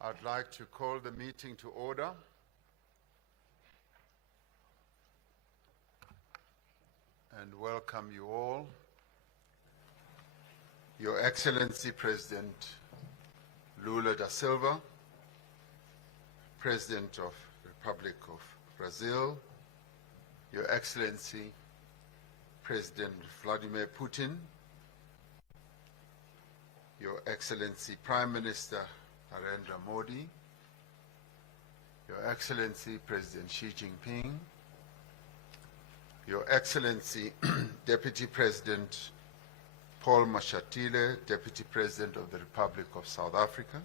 I'd like to call the meeting to order. And welcome you all. Your Excellency President Lula da Silva, President of the Republic of Brazil, Your Excellency President Vladimir Putin, Your Excellency Prime Minister Narendra Modi, Your Excellency President Xi Jinping, Your Excellency Deputy President Paul Mashatile, Deputy President of the Republic of South Africa,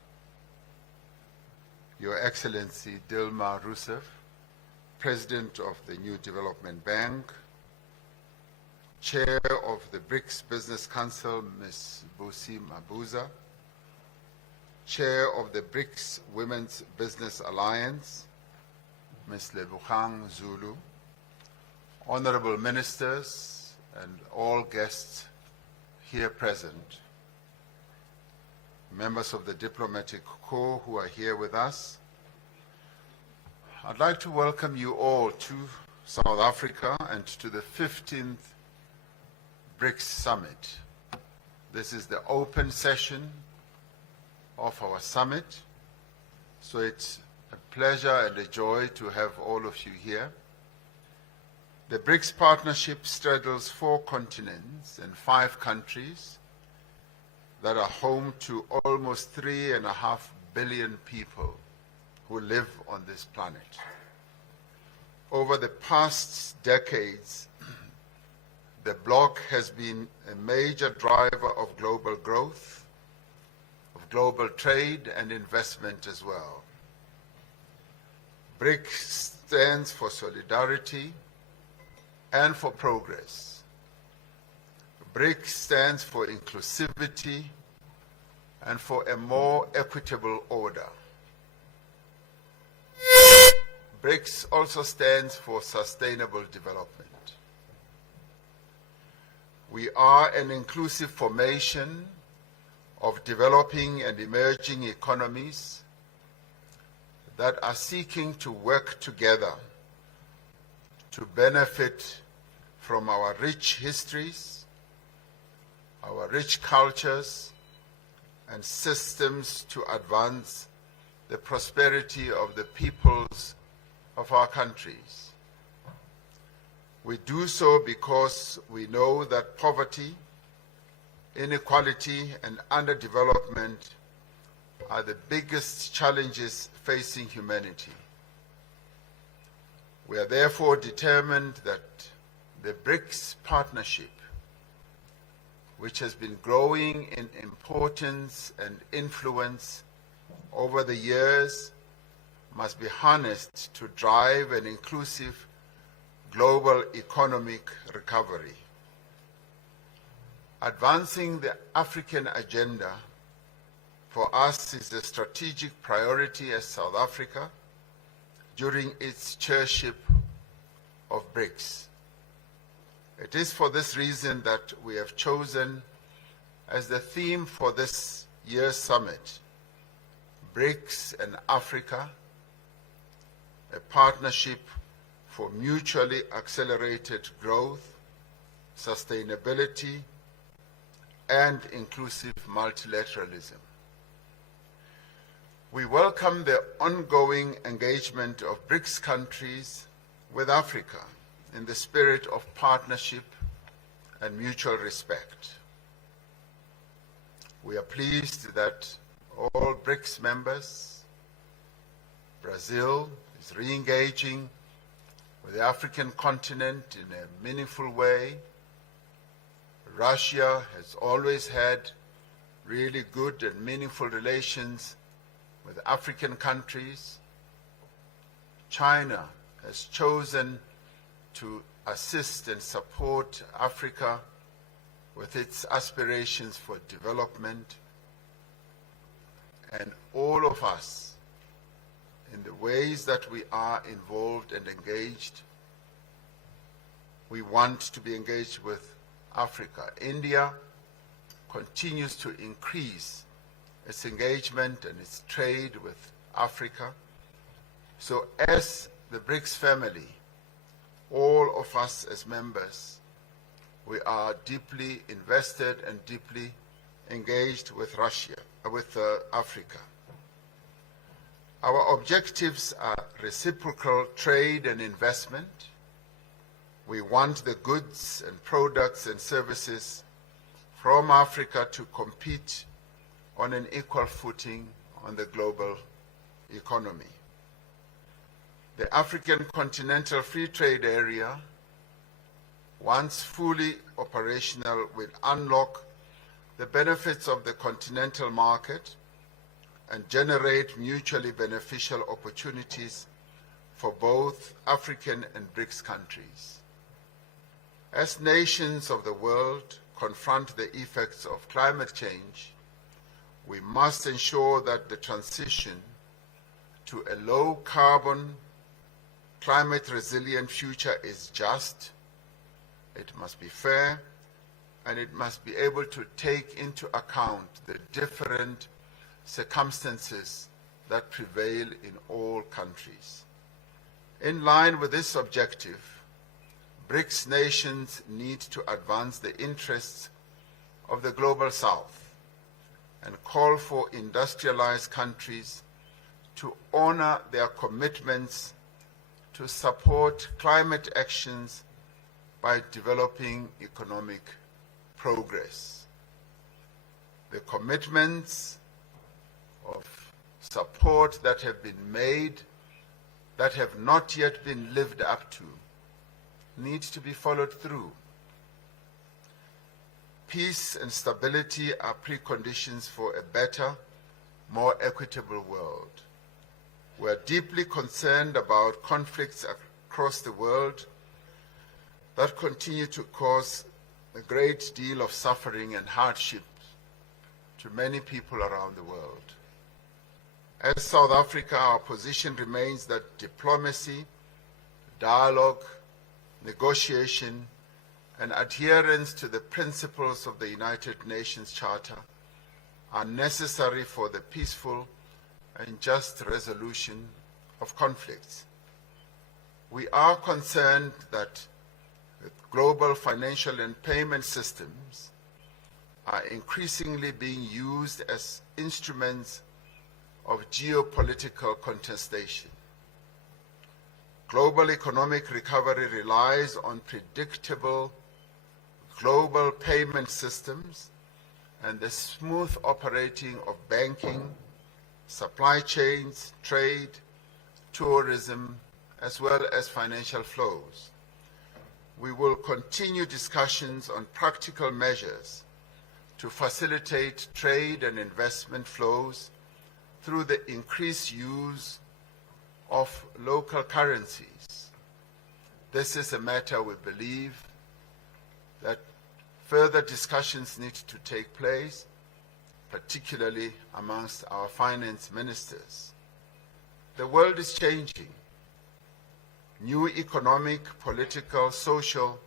Your Excellency Dilma Rousseff, President of the New Development Bank, Chair of the BRICS Business Council, Ms. Busi Mabuza, Chair of the BRICS Women's Business Alliance, Ms. Lebogang Zulu, Honorable Ministers and all guests here present, members of the diplomatic corps who are here with us, I'd like to welcome you all to South Africa and to the 15th BRICS Summit. This is the open session of our summit, so it's a pleasure and a joy to have all of you here. The BRICS partnership straddles 4 continents and 5 countries that are home to almost 3.5 billion people who live on this planet. Over the past decades, the bloc has been a major driver of global growth, of global trade and investment as well. BRICS stands for solidarity and for progress. BRICS stands for inclusivity and for a more equitable order. BRICS also stands for sustainable development. We are an inclusive formation of developing and emerging economies that are seeking to work together to benefit from our rich histories, our rich cultures, and systems to advance the prosperity of the peoples of our countries. We do so because we know that poverty, inequality, and underdevelopment are the biggest challenges facing humanity. We are therefore determined that the BRICS partnership, which has been growing in importance and influence over the years, must be harnessed to drive an inclusive global economic recovery. Advancing the African agenda for us is a strategic priority as South Africa during its chairship of BRICS. It is for this reason that we have chosen as the theme for this year's summit, BRICS and Africa, a partnership for mutually accelerated growth, sustainability, and inclusive multilateralism. We welcome the ongoing engagement of BRICS countries with Africa in the spirit of partnership and mutual respect. We are pleased that all BRICS members, Brazil is re-engaging with the African continent in a meaningful way. Russia has always had really good and meaningful relations with African countries. China has chosen to assist and support Africa with its aspirations for development. And all of us, in the ways that we are involved and engaged, we want to be engaged with Africa. India continues to increase its engagement and its trade with Africa. So as the BRICS family, all of us as members, we are deeply invested and deeply engaged with Africa. Our objectives are reciprocal trade and investment. We want the goods and products and services from Africa to compete on an equal footing on the global economy. The African Continental Free Trade Area, once fully operational, will unlock the benefits of the continental market and generate mutually beneficial opportunities for both African and BRICS countries. As nations of the world confront the effects of climate change, we must ensure that the transition to a low-carbon, climate-resilient future is just, it must be fair, and it must be able to take into account the different circumstances that prevail in all countries. In line with this objective, BRICS nations need to advance the interests of the Global South and call for industrialized countries to honor their commitments to support climate actions by developing economic progress. The commitments of support that have been made that have not yet been lived up to need to be followed through. Peace and stability are preconditions for a better, more equitable world. We are deeply concerned about conflicts across the world that continue to cause a great deal of suffering and hardship to many people around the world. As South Africa, our position remains that diplomacy, dialogue, negotiation, and adherence to the principles of the United Nations Charter are necessary for the peaceful and just resolution of conflicts. We are concerned that global financial and payment systems are increasingly being used as instruments of geopolitical contestation. Global economic recovery relies on predictable global payment systems and the smooth operating of banking, supply chains, trade, tourism, as well as financial flows. We will continue discussions on practical measures to facilitate trade and investment flows through the increased use of local currencies. This is a matter we believe that further discussions need to take place, particularly amongst our finance ministers. The world is changing. New economic, political, social,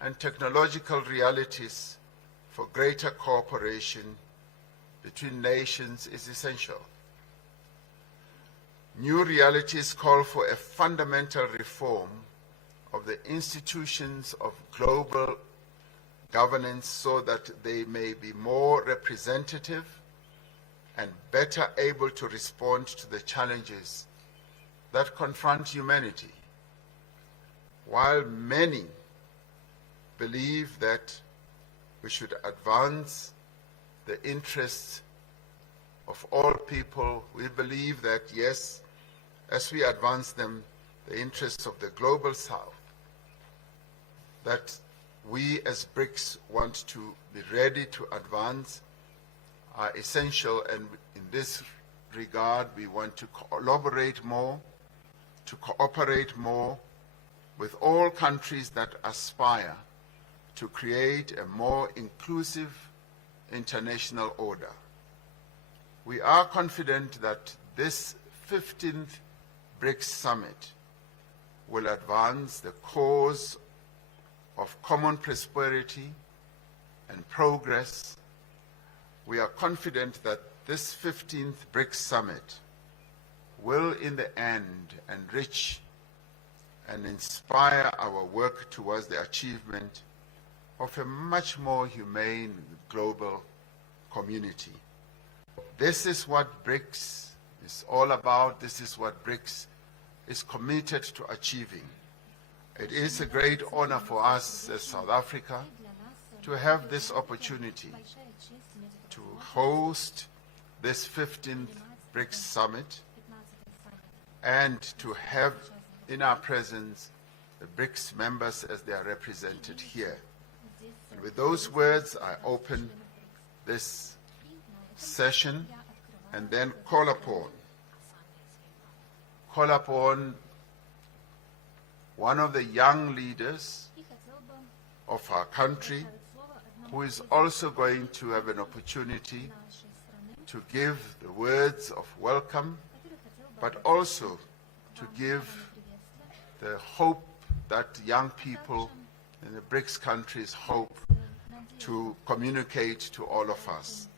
and technological realities for greater cooperation between nations is essential. New realities call for a fundamental reform of the institutions of global governance so that they may be more representative and better able to respond to the challenges that confront humanity. While many believe that we should advance the interests of all people, we believe that, yes, as we advance them, the interests of the Global South, that we as BRICS want to be ready to advance are essential, and in this regard we want to collaborate more, to cooperate more with all countries that aspire to create a more inclusive international order. We are confident that this 15th BRICS Summit will advance the cause of common prosperity and progress. We are confident that this 15th BRICS Summit will in the end enrich and inspire our work towards the achievement of a much more humane global community. This is what BRICS is all about. This is what BRICS is committed to achieving. It is a great honor for us as South Africa to have this opportunity to host this 15th BRICS Summit and to have in our presence the BRICS members as they are represented here. And with those words, I open this session and then call upon one of the young leaders of our country who is also going to have an opportunity to give the words of welcome, but also to give the hope that young people in the BRICS countries hope to communicate to all of us.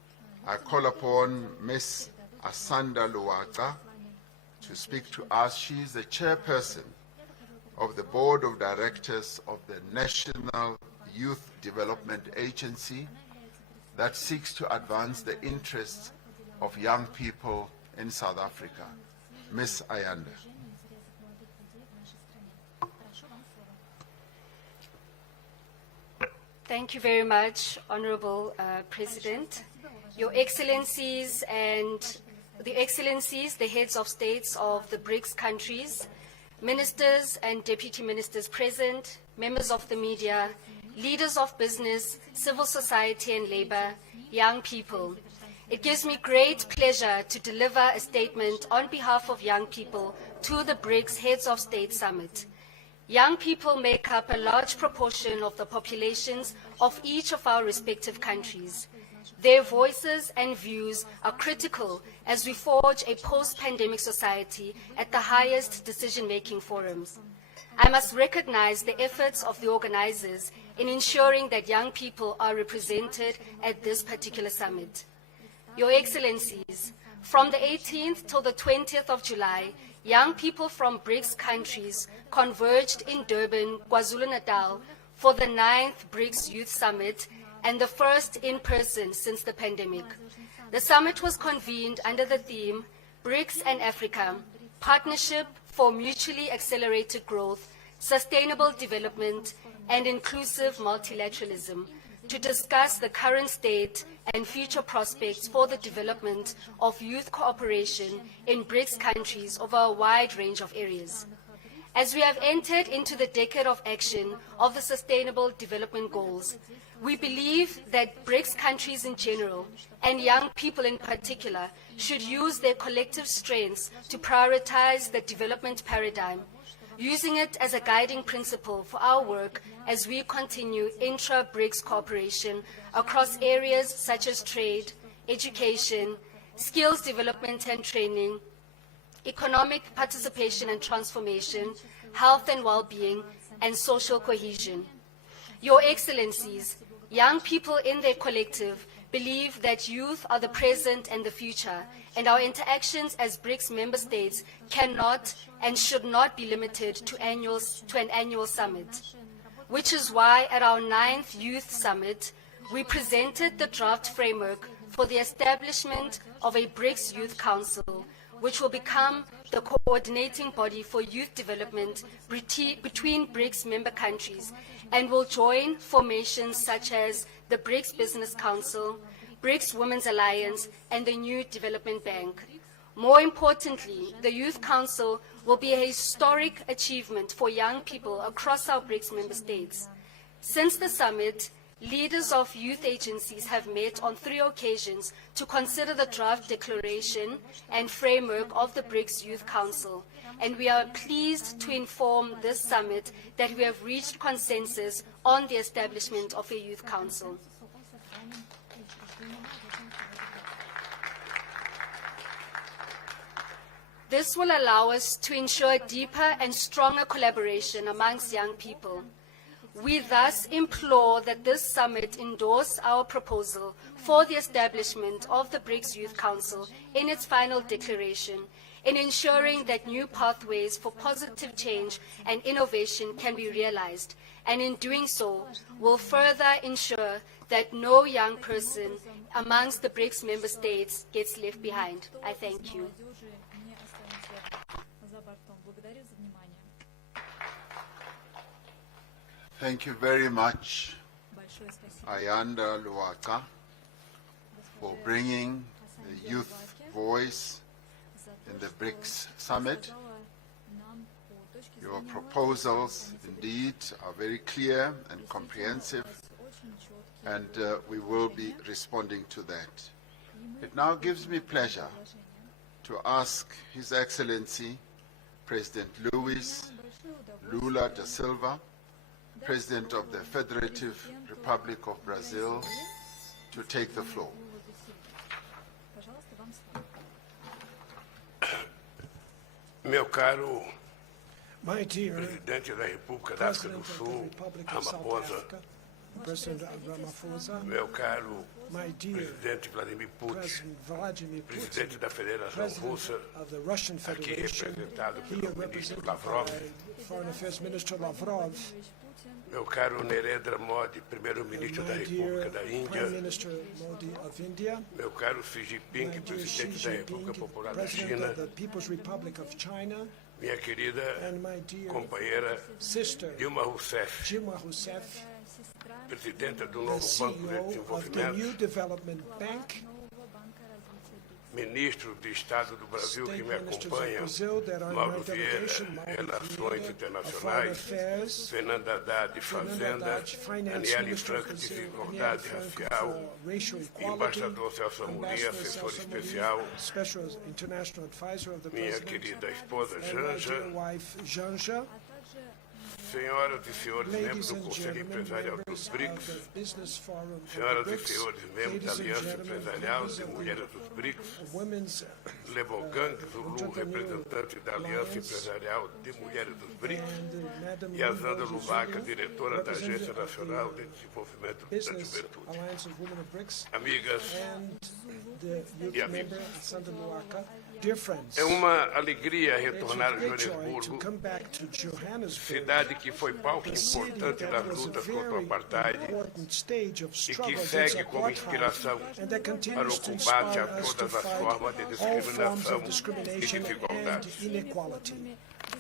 I call upon Ms. Asanda Luwaga to speak to us. She is the chairperson of the Board of Directors of the National Youth Development Agency that seeks to advance the interests of young people in South Africa. Ms. Ayanda. Thank you very much, Honorable President. Your Excellencies and the heads of states of the BRICS countries, ministers and deputy ministers present, members of the media, leaders of business, civil society and labor, young people. It gives me great pleasure to deliver a statement on behalf of young people to the BRICS Heads of State Summit. Young people make up a large proportion of the populations of each of our respective countries. Their voices and views are critical as we forge a post-pandemic society at the highest decision-making forums. I must recognize the efforts of the organizers in ensuring that young people are represented at this particular summit. Your Excellencies, from the 18th till the 20th of July, young people from BRICS countries converged in Durban, KwaZulu-Natal for the 9th BRICS Youth Summit and the first in person since the pandemic. The summit was convened under the theme, BRICS and Africa, Partnership for Mutually Accelerated Growth, Sustainable Development, and Inclusive Multilateralism, to discuss the current state and future prospects for the development of youth cooperation in BRICS countries over a wide range of areas. As we have entered into the decade of action of the Sustainable Development Goals, we believe that BRICS countries in general, and young people in particular, should use their collective strengths to prioritize the development paradigm, using it as a guiding principle for our work as we continue intra-BRICS cooperation across areas such as trade, education, skills development and training, economic participation and transformation, health and well-being, and social cohesion. Your Excellencies, young people in their collective believe that youth are the present and the future, and our interactions as BRICS member states cannot and should not be limited to an annual summit, which is why at our 9th Youth Summit, we presented the draft framework for the establishment of a BRICS Youth Council, which will become the coordinating body for youth development between BRICS member countries and will join formations such as the BRICS Business Council, BRICS Women's Alliance, and the New Development Bank. More importantly, the Youth Council will be a historic achievement for young people across our BRICS member states. Since the summit, leaders of youth agencies have met on 3 occasions to consider the draft declaration and framework of the BRICS Youth Council, and we are pleased to inform this summit that we have reached consensus on the establishment of a Youth Council. This will allow us to ensure deeper and stronger collaboration amongst young people. We thus implore that this summit endorse our proposal for the establishment of the BRICS Youth Council in its final declaration, in ensuring that new pathways for positive change and innovation can be realized, and in doing so will further ensure that no young person amongst the BRICS member states gets left behind. I thank you. Thank you very much, Ayanda Luaka, for bringing the youth voice in the BRICS summit. Your proposals indeed are very clear and comprehensive, and we will be responding to that. It now gives me pleasure to ask His Excellency President Luis Lula da Silva, President of the Federative Republic of Brazil, to take the floor. Meu caro My dear Presidente da República da África do President of the Sul, Republic of South Ramaphosa, Africa, President Ramaphosa, meu caro my dear Presidente Vladimir Putin, President Vladimir Putin, Presidente da Federação President Russa, of the Russian aqui Federation, representado here pelo Ministro represented Lavrov, by Foreign Affairs Minister Lavrov, meu caro Narendra Modi, Primeiro-Ministro da my dear República da Prime Índia, Minister Modi of India, meu caro Xi Jinping, my dear Xi Presidente da República Jinping, Popular da President China, of the People's Republic of China, minha querida and my dear companheira sister Dilma Rousseff, Dilma Rousseff, Presidenta do the novo Banco de CEO of the Desenvolvimento, New Development Bank, Ministro de Estado do Brasil que State me Ministers of acompanha, Brazil that are in Mauro my Vieira, delegation, Mauro Relações Vieira, of Foreign Internacionais, Affairs, Fernando Haddad, Fernando Fazenda, Haddad, Finance Daniele Minister of Franco, Brazil, Desigualdade Daniele Franco Racial, for Racial Equality, Embaixador Celso Amorim, Ambassador assessor Celso Amorim, especial, Special International Advisor of the minha President, querida esposa and my dear Janja, wife Janja, senhoras e senhores membros ladies do and Conselho gentlemen, Empresarial members dos of BRICS, the Business Forum of the senhoras e BRICS, senhores membros da ladies and Aliança gentlemen, Empresarial members de of Mulheres dos BRICS, the Women's Lebogang Zulu, representante da Aliança Empresarial de Mulheres dos BRICS, and Madam e a Zanda Lulu Luvaca, Zulu, diretora da Agência representative of Nacional the de Desenvolvimento da Business Juventude. Alliance of Women of BRICS, Amigas, and the youth Yeah, member, Sandra Luaka. Dear friends, é uma alegria it's retornar a a great joy to Joanesburgo, come back to Johannesburg, cidade que foi palco a city importante that das was a lutas contra o very apartheid important stage of e que struggle against segue como apartheid, inspiração and that para continues o to combate a inspire us to todas as fight formas de all forms discriminação of e discrimination and desigualdade. inequality.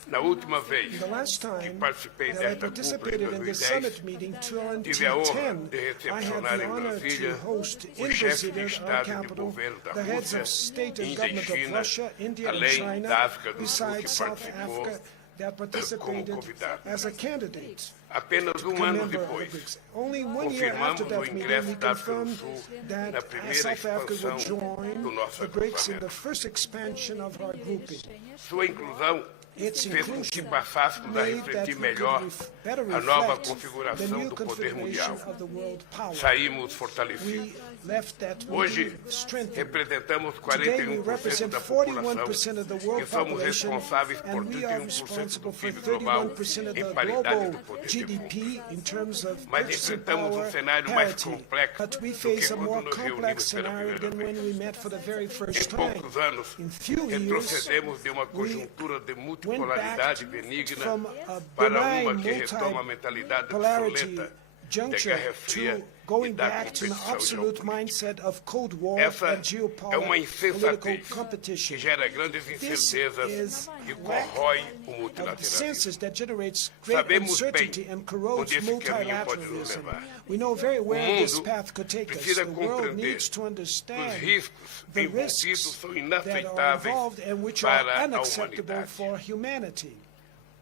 Na última vez The last que time participei that I desta cúpula em participated in the 2010, summit meeting tive a honra 2010, de I had recepcionar the em honor Brasília to host in os chefes de Brasilia, our Estado e de capital, governo da the heads Rússia, of state and Índia e government of China, Russia, India and além China, da África do Sul, que besides South participou Africa, that participated convidado. as a candidate. Apenas to um become ano member of the depois, BRICS. Only 1 year confirmamos after o that meeting, ingresso we da África do confirmed Sul that na primeira South Africa would expansão join do nosso the BRICS in the agrupamento. first expansion of our grouping. Sua inclusão Its fez com que inclusion passássemos a made that refletir we melhor could better a nova reflect the configuração new do poder configuration mundial. of the world power. Saímos fortalecidos. We left that Hoje, meeting strengthened. representamos Today we 41% represent da 41% of the população world e somos population, responsáveis por and we are 31% responsible do for PIB global 31% of em the paridade global do poder de GDP in terms of Mas purchasing enfrentamos power cenário mais parity. complexo But we do face que a quando more nos reunimos complex pela scenario primeira than vez. when we met for the very Em first time. poucos anos, In few years, retrocedemos de uma we conjuntura de went back multipolaridade benigna from a para uma benign que retoma a mentalidade multipolarity obsoleta da juncture Guerra Fria to going e da back to an competição absolute geopolítica. mindset of Cold War Essa and é uma geopolitical insensatez competition. que gera grandes incertezas is e lack corrói o Of multilateralismo. census that generates great Sabemos uncertainty bem and corrodes onde esse caminho pode nos multilateralism. levar. We know very where mundo this path could take us. precisa The world compreender needs to que os understand riscos the envolvidos risks são that are inaceitáveis involved and which are para a unacceptable humanidade. for humanity.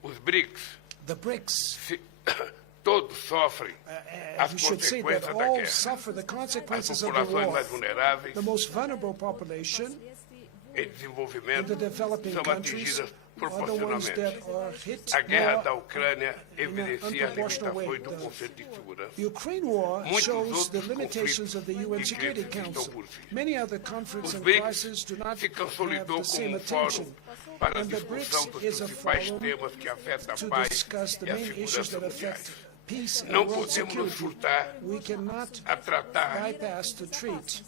Os BRICS, The BRICS, todos sofrem as we should say that consequências da all guerra. suffer the As consequences of the populações war. mais vulneráveis The most vulnerable population em in desenvolvimento the developing são countries atingidas are the ones proporcionalmente. that are hit A guerra more. da Ucrânia evidencia as unproportional way. limitações do Conselho de Segurança. The Ukraine war Muitos shows the outros limitations of the UN conflitos e Security crises estão Council. por vir. Many other conflicts Os and BRICS crises do not se have consolidou the same como um attention. fórum para a And the discussão BRICS dos is a principais forum temas que afetam a to paz discuss the e a main issues segurança that mundiais. affect peace and Não world podemos nos security, furtar we cannot a tratar bypass to treat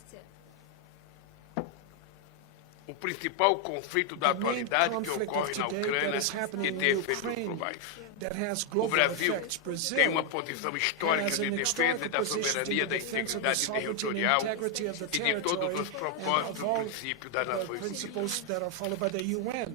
o principal conflito da the main atualidade que conflict of ocorre na today Ucrânia that is e happening in tem efeitos Ukraine globais. that has O global Brasil effects. Brazil tem uma posição histórica has de an defesa historical da position soberania, in da defense of the integridade sovereignty and territorial integrity of the e de todos territory os and propósitos of e all princípios das the Nações Unidas. principles that are followed by the UN.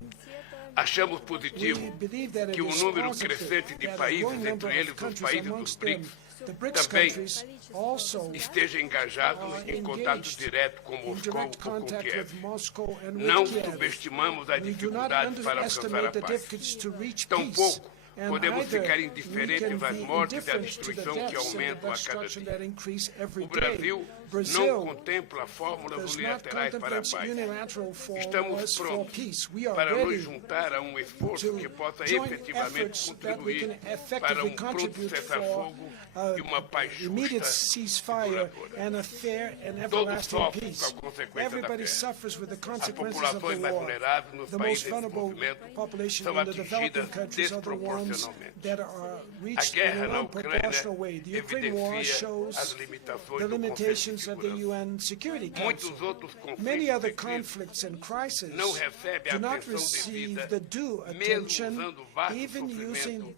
Achamos We positivo believe that it que is número positive crescente de that a países, growing number entre of eles os countries países dos amongst them, BRICS, the BRICS também countries also estejam engajados em contato engaged direto com in Moscou direct ou com contact Kiev. with Moscow and Não with Kiev. subestimamos as We do not dificuldades para alcançar a underestimate the paz. difficulties to reach peace. Tampouco And podemos either ficar we indiferentes can às be mortes e à indifferent to the destruição que deaths and the aumentam a cada destruction dia. that increase every O day. Brasil não Brazil contempla fórmulas does not unilaterais para a contemplate paz. unilateral Estamos formulas for prontos peace. We are para nos ready juntar a um esforço que to possa join efetivamente efforts that we can contribuir para effectively pronto contribute for cessar-fogo e uma paz immediate justa e ceasefire duradoura. and a fair and Todos everlasting sofrem peace. com a consequência Everybody da guerra. suffers with the As consequences of populações the mais war. vulneráveis nos The países most em vulnerable desenvolvimento population são in the developing atingidas countries are the ones desproporcionalmente. that are A reached guerra in na an Ucrânia unproportional way. The Ukraine war evidencia as shows limitações the do Conselho de limitations of the Segurança. UN Security Council. Muitos outros Many other conflitos conflicts and crises não recebem a do not atenção receive devida, the due mesmo attention, usando vasto even using, sofrimento,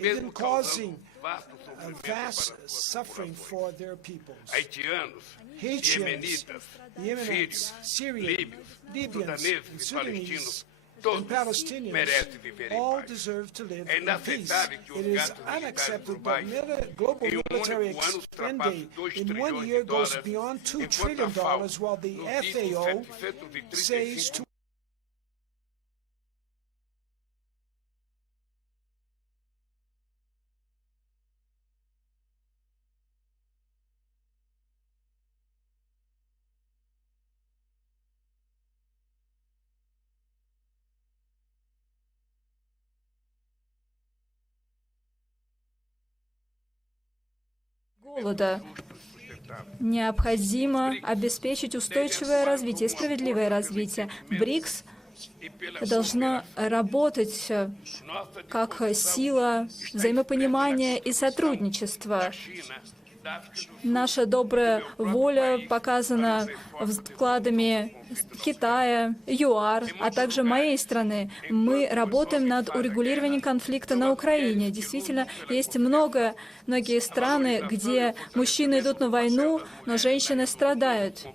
even mesmo causing causando vasto a sofrimento para vast suas suffering populações. for their peoples. Haitianos, Haitians, iemenitas, Yemenites, sírios, Syrians, líbios, Libyans, sudaneses and e Sudanese, palestinos, and todos Palestinians merecem viver em all paz. deserve to live É in peace. inaceitável que os It is gastos militares unacceptable globais that global em military único ano spending ultrapassam 2 in 1 trilhões year de goes dólares, beyond $2 enquanto trillion, a FAO while the nos diz FAO 735 says to голода. Необходимо обеспечить устойчивое развитие и справедливое развитие. БРИКС должна работать как сила взаимопонимания и сотрудничества. Наша добрая воля показана вкладами Китая, ЮАР, а также моей страны. Мы работаем над урегулированием конфликта на Украине. Действительно, есть многие страны, где мужчины идут на войну, но женщины страдают.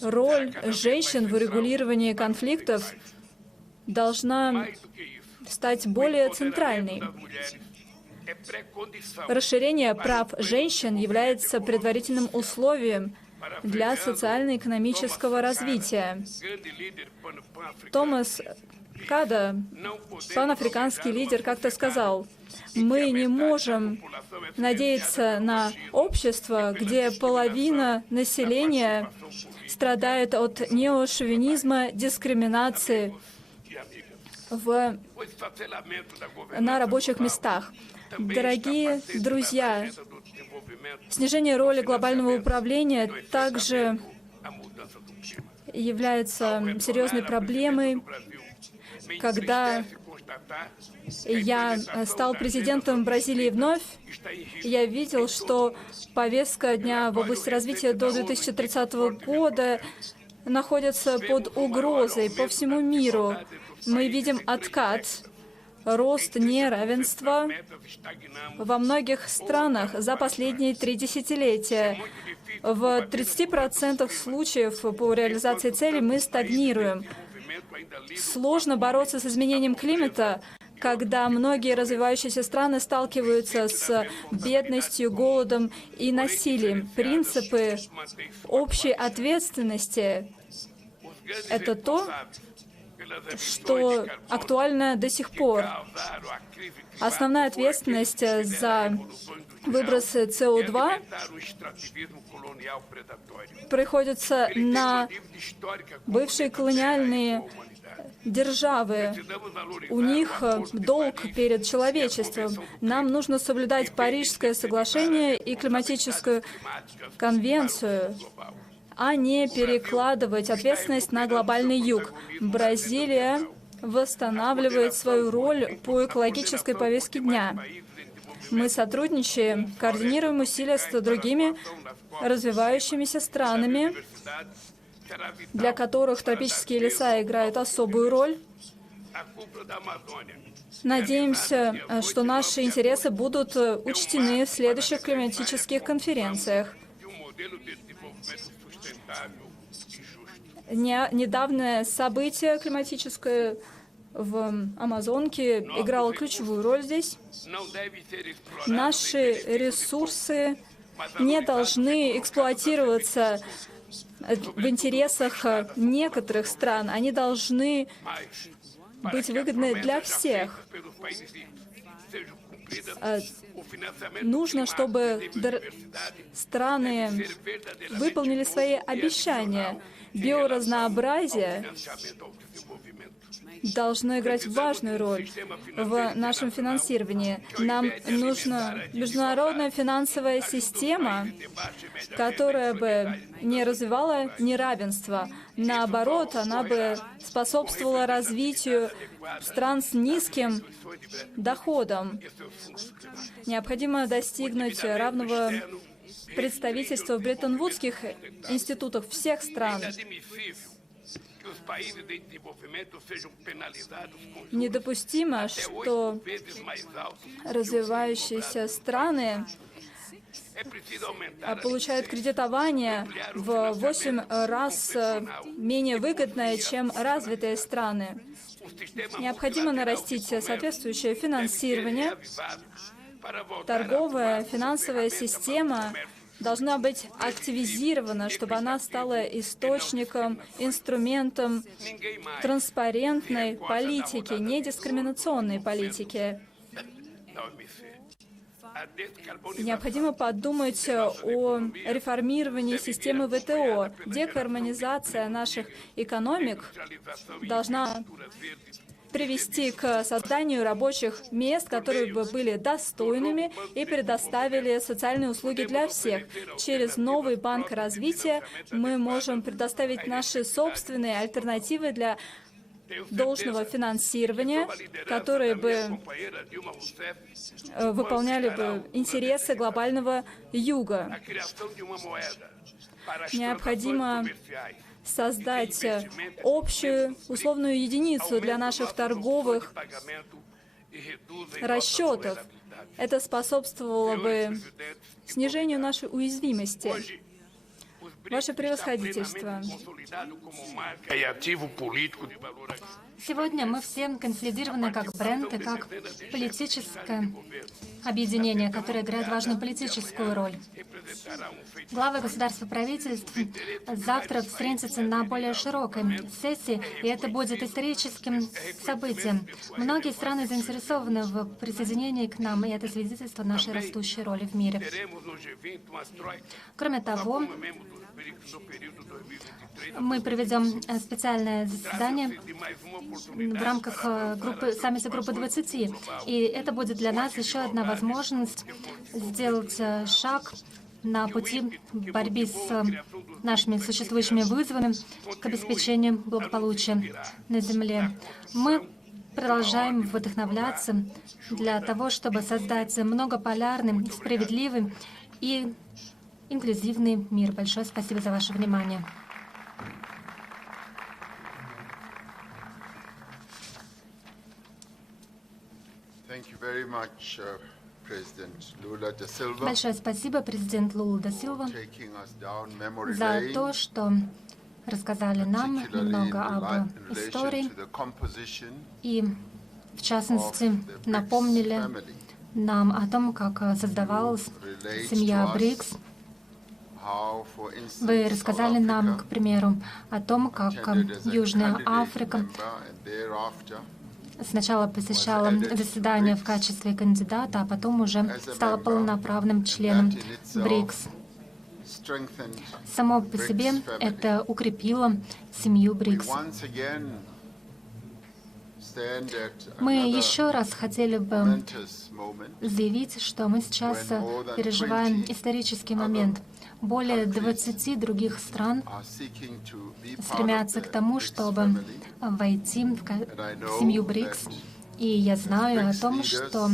Роль женщин в урегулировании конфликтов должна стать более центральной. Расширение прав женщин является предварительным условием для социально-экономического развития. Томас Када, панафриканский лидер, как-то сказал: «Мы не можем надеяться на общество, где половина населения страдает от неошовинизма, дискриминации на рабочих местах». Дорогие друзья, снижение роли глобального управления также является серьезной проблемой. Когда я стал президентом Бразилии вновь, я видел, что повестка дня в области развития до 2030 года находится под угрозой по всему миру. Мы видим откат, рост неравенства во многих странах за последние 3 десятилетия. В 30% случаев по реализации целей мы стагнируем. Сложно бороться с изменением климата, когда многие развивающиеся страны сталкиваются с бедностью, голодом и насилием. Принципы общей ответственности — это то, что актуально до сих пор. Основная ответственность за выбросы СО2 приходится на бывшие колониальные державы. У них долг перед человечеством. Нам нужно соблюдать Парижское соглашение и климатическую конвенцию, а не перекладывать ответственность на глобальный юг. Бразилия восстанавливает свою роль по экологической повестке дня. Мы сотрудничаем, координируем усилия с другими развивающимися странами, для которых тропические леса играют особую роль. Надеемся, что наши интересы будут учтены в следующих климатических конференциях. Недавнее событие климатическое в Амазонке играло ключевую роль здесь. Наши ресурсы не должны эксплуатироваться в интересах некоторых стран. Они должны быть выгодны для всех. Нужно, чтобы страны выполнили свои обещания. Биоразнообразие должно играть важную роль в нашем финансировании. Нам нужна международная финансовая система, которая бы не развивала неравенство. Наоборот, она бы способствовала развитию стран с низким доходом. Необходимо достигнуть равного представительства в бреттон-вудских институтах всех стран. Недопустимо, что развивающиеся страны получают кредитование в 8 раз менее выгодное, чем развитые страны. Необходимо нарастить соответствующее финансирование. Торговая, финансовая система должна быть активизирована, чтобы она стала источником, инструментом транспарентной политики, недискриминационной политики. Необходимо подумать о реформировании системы ВТО. Декарбонизация наших экономик должна привести к созданию рабочих мест, которые бы были достойными и предоставили социальные услуги для всех. Через новый банк развития мы можем предоставить наши собственные альтернативы для должного финансирования, которые бы выполняли бы интересы глобального юга. Необходимо создать общую условную единицу для наших торговых расчетов. Это способствовало бы снижению нашей уязвимости. Ваше превосходительство. Сегодня мы все консолидированы как бренд и как политическое объединение, которое играет важную политическую роль. Главы государств и правительств завтра встретятся на более широкой сессии, и это будет историческим событием. Многие страны заинтересованы в присоединении к нам, и это свидетельство нашей растущей роли в мире. Кроме того, мы проведем специальное заседание в рамках саммита группы 20. И это будет для нас еще одна возможность сделать шаг на пути борьбы с нашими существующими вызовами к обеспечению благополучия на Земле. Мы продолжаем вдохновляться для того, чтобы создать многополярный, справедливый и инклюзивный мир. Большое спасибо за ваше внимание. Большое спасибо, президент Лула да Силва, за то, что рассказали нам много об истории и, в частности, напомнили нам о том, как создавалась семья БРИКС. Вы рассказали нам, к примеру, о том, как Южная Африка сначала посещала заседание в качестве кандидата, а потом уже стала полноправным членом БРИКС. Само по себе это укрепило семью БРИКС. Мы еще раз хотели бы заявить, что мы сейчас переживаем исторический момент. Более 20 других стран стремятся к тому, чтобы войти в семью БРИКС. И я знаю о том, что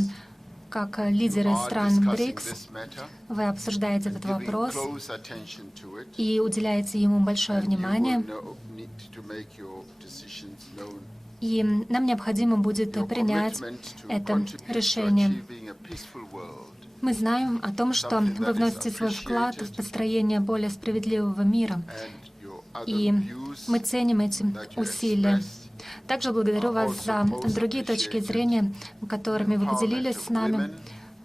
как лидеры are стран discussing БРИКС, this matter, вы обсуждаете этот giving вопрос close attention to it, и уделяете ему большое and you внимание. will need to make your decisions known. И нам необходимо будет Your принять commitment to это contribute to решение. achieving a peaceful world, Мы знаем о том, что вы вносите свой вклад в построение более справедливого мира, and your other и views мы ценим эти that you усилия. expressed Также благодарю вас за другие точки зрения, которыми вы поделились с нами.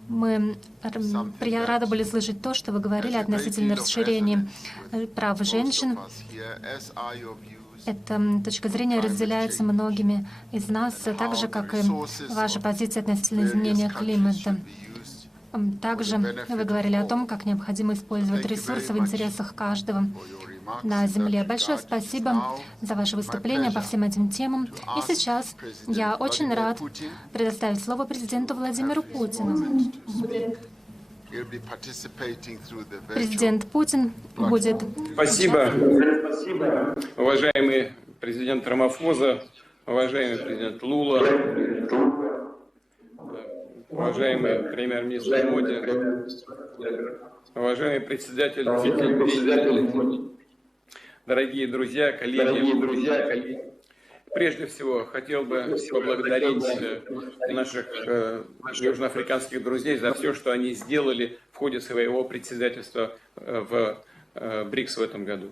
Мы рады были слышать то, что вы говорили относительно расширения прав женщин. Эта точка зрения разделяется многими из нас, так же, как и ваша позиция относительно изменения климата. Также вы говорили о том, как необходимо использовать ресурсы в интересах каждого на Земле. Большое спасибо за ваше выступление по всем этим темам. И сейчас я очень рад предоставить слово президенту Владимиру Путину. Президент Путин будет... Спасибо. Уважаемый президент Рамафоза, уважаемый президент Лула, уважаемый премьер-министр Моди, уважаемый председатель Фитиль, дорогие друзья, коллеги. Прежде всего, хотел бы поблагодарить наших южноафриканских друзей за все, что они сделали в ходе своего председательства в БРИКС в этом году.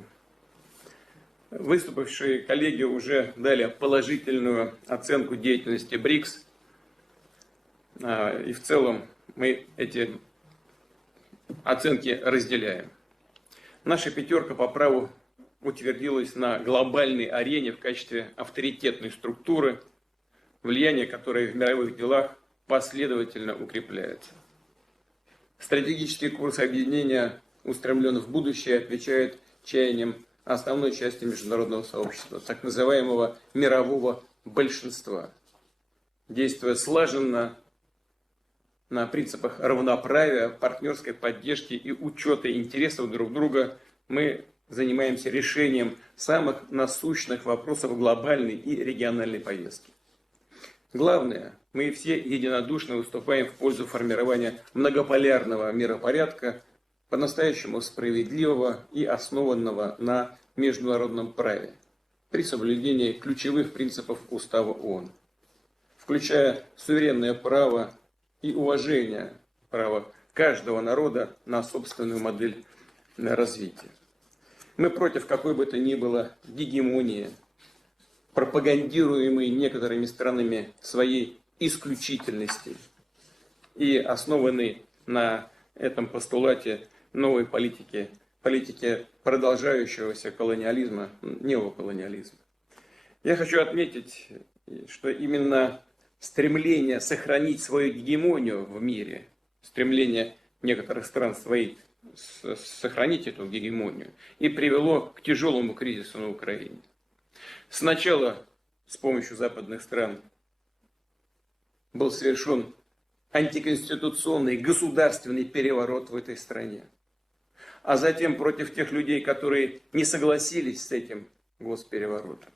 Выступившие коллеги уже дали положительную оценку деятельности БРИКС, и в целом мы эти оценки разделяем. Наша пятерка по праву утвердилась на глобальной арене в качестве авторитетной структуры, влияние которой в мировых делах последовательно укрепляется. Стратегический курс объединения, устремлен в будущее, отвечает чаяниям основной части международного сообщества, так называемого мирового большинства. Действуя слаженно на принципах равноправия, партнерской поддержки и учета интересов друг друга, мы занимаемся решением самых насущных вопросов глобальной и региональной повестки. Главное, мы все единодушно выступаем в пользу формирования многополярного миропорядка, по-настоящему справедливого и основанного на международном праве, при соблюдении ключевых принципов Устава ООН, включая суверенное право и уважение права каждого народа на собственную модель развития. Мы против какой бы то ни было гегемонии, пропагандируемой некоторыми странами своей исключительности и основанной на этом постулате новой политики продолжающегося колониализма, неоколониализма. Я хочу отметить, что именно стремление сохранить свою гегемонию в мире, стремление некоторых стран своих сохранить эту гегемонию, и привело к тяжелому кризису на Украине. Сначала с помощью западных стран был совершен антиконституционный государственный переворот в этой стране, а затем против тех людей, которые не согласились с этим госпереворотом,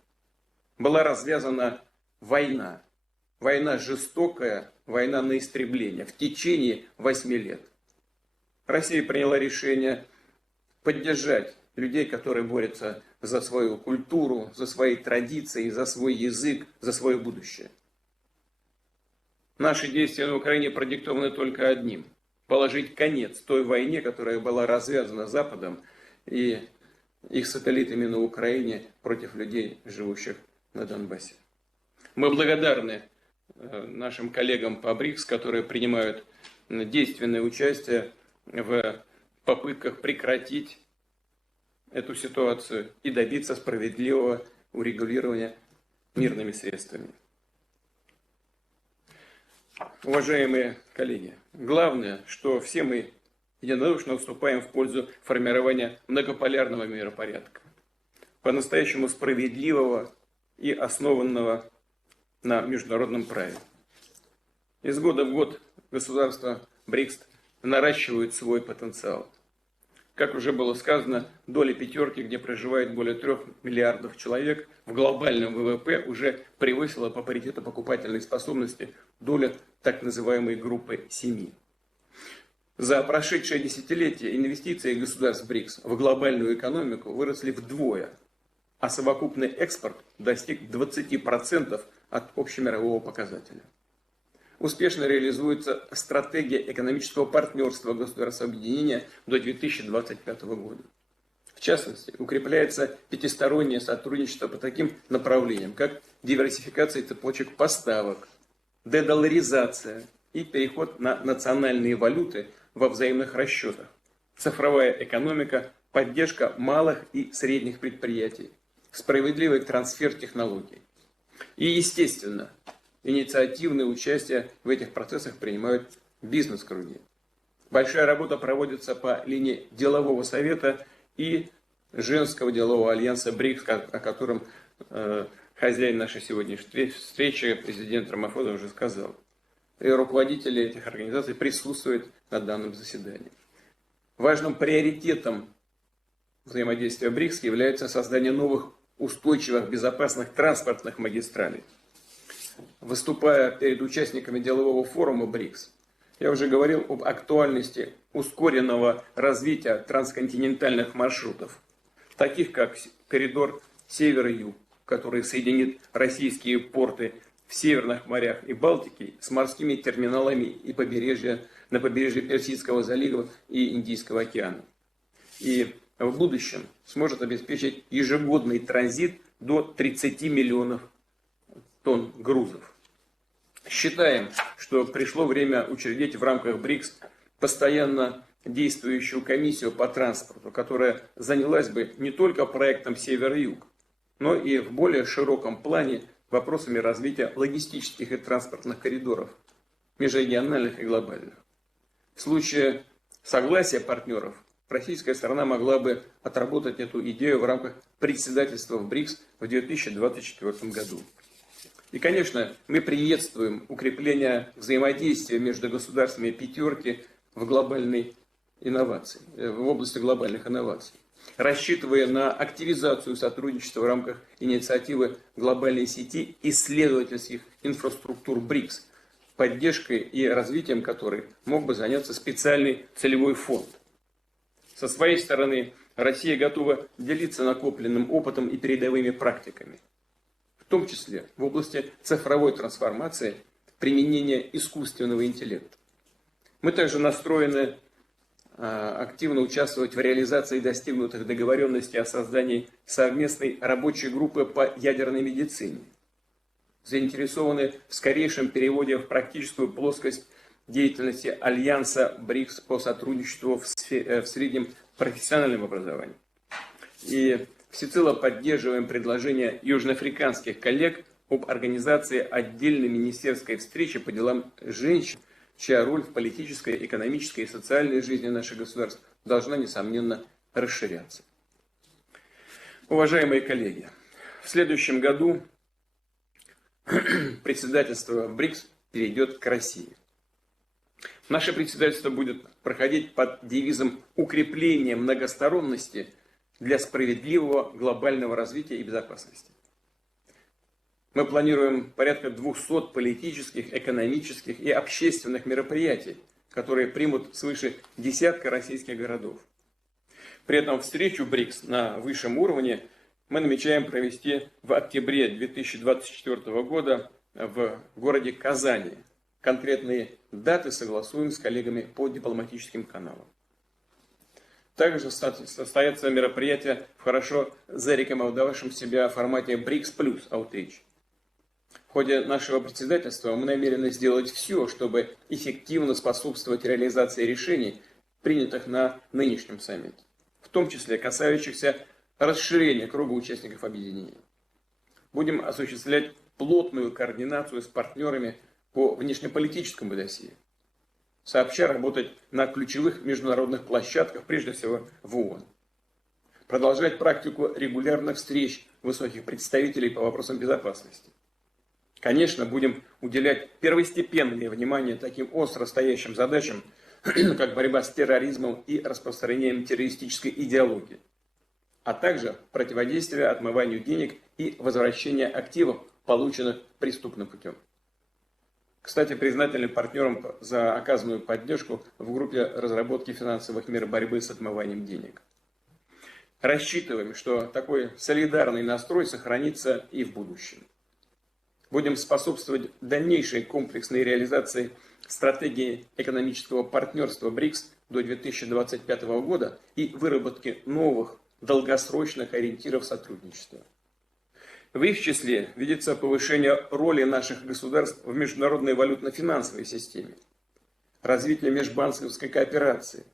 была развязана война. Война жестокая, война на истребление в течение 8 лет. Россия приняла решение поддержать людей, которые борются за свою культуру, за свои традиции, за свой язык, за свое будущее. Наши действия на Украине продиктованы только одним – положить конец той войне, которая была развязана Западом и их сателлитами на Украине против людей, живущих на Донбассе. Мы благодарны нашим коллегам по БРИКС, которые принимают действенное участие в попытках прекратить эту ситуацию и добиться справедливого урегулирования мирными средствами. Уважаемые коллеги, главное, что все мы единодушно выступаем в пользу формирования многополярного миропорядка, по-настоящему справедливого и основанного на международном праве. Из года в год государства БРИКС наращивают свой потенциал. Как уже было сказано, доля пятерки, где проживает более 3 миллиардов человек, в глобальном ВВП уже превысила по паритету покупательной способности долю так называемой группы 7. За прошедшее десятилетие инвестиции государств БРИКС в глобальную экономику выросли вдвое, а совокупный экспорт достиг 20% от общемирового показателя. Успешно реализуется стратегия экономического партнерства государств объединения до 2025 года. В частности, укрепляется пятистороннее сотрудничество по таким направлениям, как диверсификация цепочек поставок, дедоларизация и переход на национальные валюты во взаимных расчетах, цифровая экономика, поддержка малых и средних предприятий, справедливый трансфер технологий. И, естественно, инициативное участие в этих процессах принимают бизнес-круги. Большая работа проводится по линии делового совета и женского делового альянса БРИКС, о котором хозяин нашей сегодняшней встречи, президент Рамафоза, уже сказал. И руководители этих организаций присутствуют на данном заседании. Важным приоритетом взаимодействия БРИКС является создание новых устойчивых, безопасных транспортных магистралей. Выступая перед участниками делового форума БРИКС, я уже говорил об актуальности ускоренного развития трансконтинентальных маршрутов, таких как коридор Север и Юг, который соединит российские порты в Северных морях и Балтики с морскими терминалами и на побережье Персидского залива и Индийского океана. И в будущем сможет обеспечить ежегодный транзит до 30 миллионов тонн грузов. Считаем, что пришло время учредить в рамках БРИКС постоянно действующую комиссию по транспорту, которая занялась бы не только проектом Север-Юг, но и в более широком плане вопросами развития логистических и транспортных коридоров, межрегиональных и глобальных. В случае согласия партнеров, российская сторона могла бы отработать эту идею в рамках председательства в БРИКС в 2024 году. И, конечно, мы приветствуем укрепление взаимодействия между государствами пятерки в области глобальных инноваций, рассчитывая на активизацию сотрудничества в рамках инициативы глобальной сети исследовательских инфраструктур БРИКС, поддержкой и развитием которой мог бы заняться специальный целевой фонд. Со своей стороны, Россия готова делиться накопленным опытом и передовыми практиками, в том числе в области цифровой трансформации, применения искусственного интеллекта. Мы также настроены активно участвовать в реализации достигнутых договоренностей о создании совместной рабочей группы по ядерной медицине. Заинтересованы в скорейшем переводе в практическую плоскость деятельности Альянса БРИКС по сотрудничеству в среднем профессиональном образовании. И всецело поддерживаем предложение южноафриканских коллег об организации отдельной министерской встречи по делам женщин, чья роль в политической, экономической и социальной жизни наших государств должна, несомненно, расширяться. Уважаемые коллеги, в следующем году председательство БРИКС перейдет к России. Наше председательство будет проходить под девизом укрепления многосторонности для справедливого глобального развития и безопасности. Мы планируем порядка 200 политических, экономических и общественных мероприятий, которые примут свыше десятка российских городов. При этом встречу БРИКС на высшем уровне мы намечаем провести в октябре 2024 года в городе Казани. Конкретные даты согласуем с коллегами по дипломатическим каналам. Также состоятся мероприятия в хорошо зарекомендовавшем себя формате БРИКС плюс Outreach. В ходе нашего председательства мы намерены сделать все, чтобы эффективно способствовать реализации решений, принятых на нынешнем саммите, в том числе касающихся расширения круга участников объединения. Будем осуществлять плотную координацию с партнерами по внешнеполитическому досье, сообща работать на ключевых международных площадках, прежде всего в ООН. Продолжать практику регулярных встреч высоких представителей по вопросам безопасности. Конечно, будем уделять первостепенное внимание таким остро стоящим задачам, как борьба с терроризмом и распространением террористической идеологии, а также противодействие отмыванию денег и возвращение активов, полученных преступным путем. Кстати, признательны партнерам за оказанную поддержку в группе разработки финансовых мер борьбы с отмыванием денег. Рассчитываем, что такой солидарный настрой сохранится и в будущем. Будем способствовать дальнейшей комплексной реализации стратегии экономического партнерства БРИКС до 2025 года и выработке новых долгосрочных ориентиров сотрудничества. В их числе видится повышение роли наших государств в международной валютно-финансовой системе, развитие межбанковской кооперации,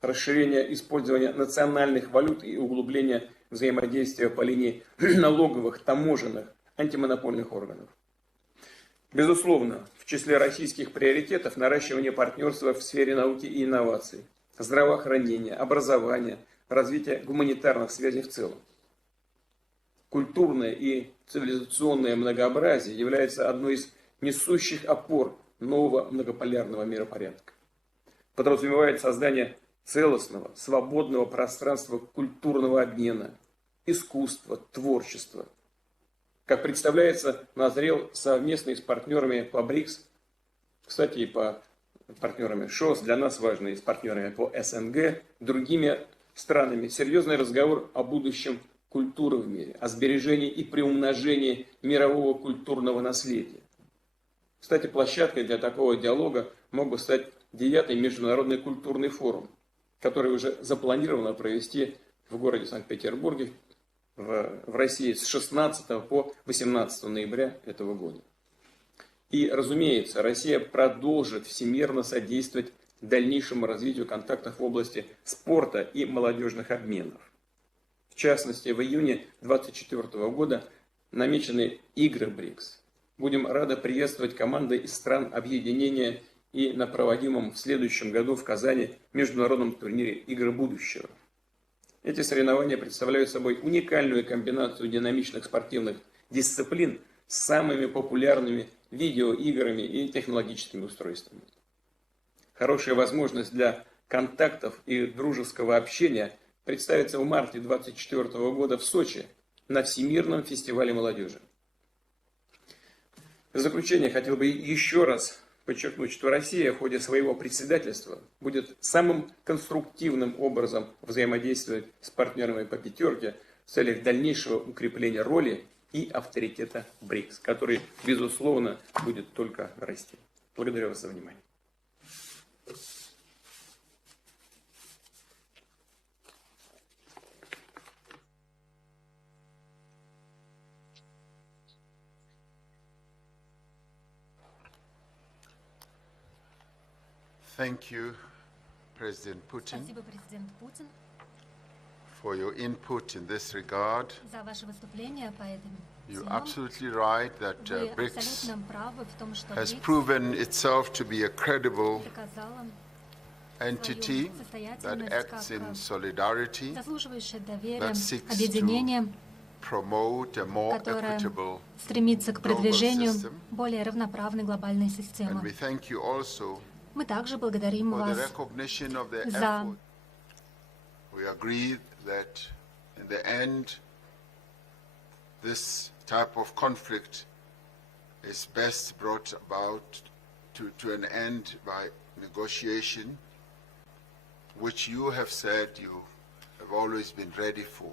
расширение использования национальных валют и углубление взаимодействия по линии налоговых, таможенных, антимонопольных органов. Безусловно, в числе российских приоритетов наращивание партнерства в сфере науки и инноваций, здравоохранения, образования, развития гуманитарных связей в целом. Культурное и цивилизационное многообразие является одной из несущих опор нового многополярного миропорядка. Подразумевает создание целостного, свободного пространства культурного обмена, искусства, творчества. Как представляется, назрел совместный с партнерами по БРИКС, кстати, и по партнерами ШОС, для нас важные, с партнерами по СНГ, другими странами, серьезный разговор о будущем культуры в мире, о сбережении и приумножении мирового культурного наследия. Кстати, площадкой для такого диалога мог бы стать 9-й международный культурный форум, который уже запланировано провести в городе Санкт-Петербурге в России с 16 по 18 ноября этого года. И, разумеется, Россия продолжит всемирно содействовать дальнейшему развитию контактов в области спорта и молодежных обменов. В частности, в июне 2024 года намечены игры БРИКС. Будем рады приветствовать команды из стран объединения и на проводимом в следующем году в Казани международном турнире «Игры будущего». Эти соревнования представляют собой уникальную комбинацию динамичных спортивных дисциплин с самыми популярными видеоиграми и технологическими устройствами. Хорошая возможность для контактов и дружеского общения представится в марте 2024 года в Сочи на Всемирном фестивале молодежи. В заключение хотел бы еще раз подчеркнуть, что Россия в ходе своего председательства будет самым конструктивным образом взаимодействовать с партнерами по пятерке в целях дальнейшего укрепления роли и авторитета БРИКС, который, безусловно, будет только расти. Благодарю вас за внимание. Thank you, President Putin, Спасибо, президент Путин, for your input in this regard. за ваше выступление по этим You're темам. absolutely right that Вы BRICS абсолютно правы в том, что has БРИКС proven itself to be a credible доказала entity that acts in solidarity, заслуживающее доверия that seeks объединение, promote a more которое equitable. стремится к продвижению system. более равноправной глобальной And системы. we thank you also Мы также благодарим for the вас recognition of the за effort. We agree that in the end, this type of conflict is best brought about to an end by negotiation, which you have said you have always been ready for.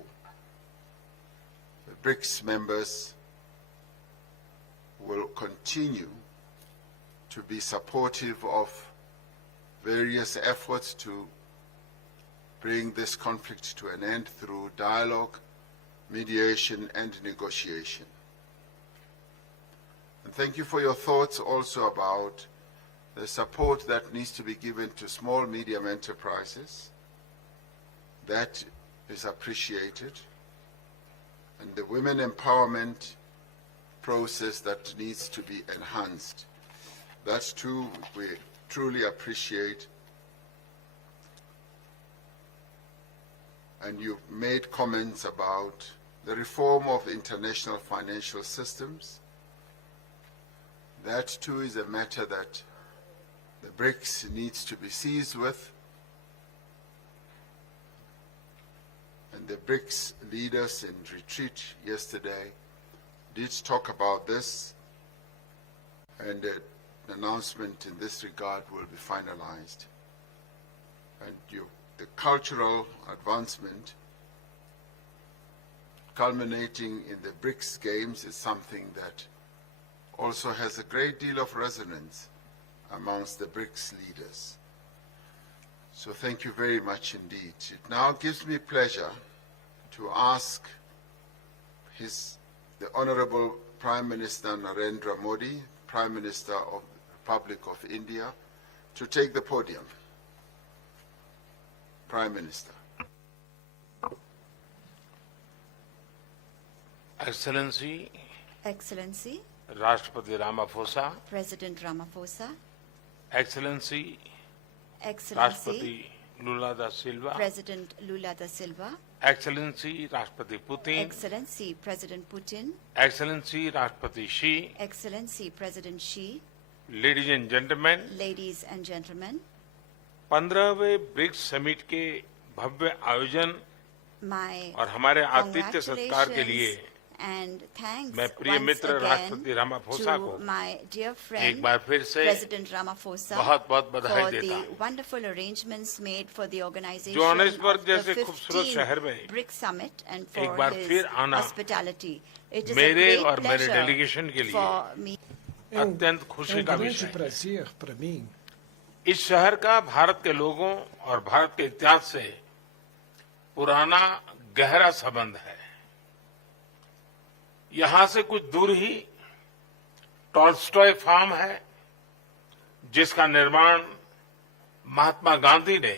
The BRICS members will continue to be supportive of various efforts to bring this conflict to an end through dialogue, mediation, and negotiation. And thank you for your thoughts also about the support that needs to be given to small, medium enterprises. That is appreciated. And the women empowerment process that needs to be enhanced. That too, we truly appreciate. And you've made comments about the reform of international financial systems. That too is a matter that the BRICS needs to be seized with. And the BRICS leaders in retreat yesterday did talk about this, and an announcement in this regard will be finalized. And the cultural advancement culminating in the BRICS Games is something that also has a great deal of resonance amongst the BRICS leaders. So thank you very much indeed. It now gives me pleasure to ask the Honorable Prime Minister Narendra Modi, Prime Minister of the Republic of India, to take the podium. Prime Minister. Excellency, Excellency, Rashtrapati Ramaphosa, President Ramaphosa, Excellency, Excellency, Rashtrapati Lula da Silva, President Lula da Silva, Excellency, Rashtrapati Putin, Excellency, President Putin, Excellency, Rashtrapati Xi, Excellency, President Xi, ladies and gentlemen, ladies and gentlemen, 15वें BRICS summit के भव्य आयोजन my और हमारे आतिथ्य सत्कार के लिए congratulations and thanks मैं प्रिय once मित्र again राष्ट्रपति रामाफोसा को to my dear एक friend बार फिर से President Ramaphosa बहुत-बहुत बधाई for देता the हूं। wonderful arrangements made for the organization Johannesburg of the जैसे खूबसूरत शहर 15th में BRICS Summit and एक for बार his फिर आना hospitality. It is a मेरे great और मेरे pleasure डेलीगेशन के लिए for me. अत्यंत खुशी का grande विषय है। prazer para mim इस शहर का भारत के लोगों और भारत के इतिहास से पुराना गहरा संबंध है। यहां से कुछ दूर ही टॉल्स्टॉय फार्म है, जिसका निर्माण महात्मा गांधी ने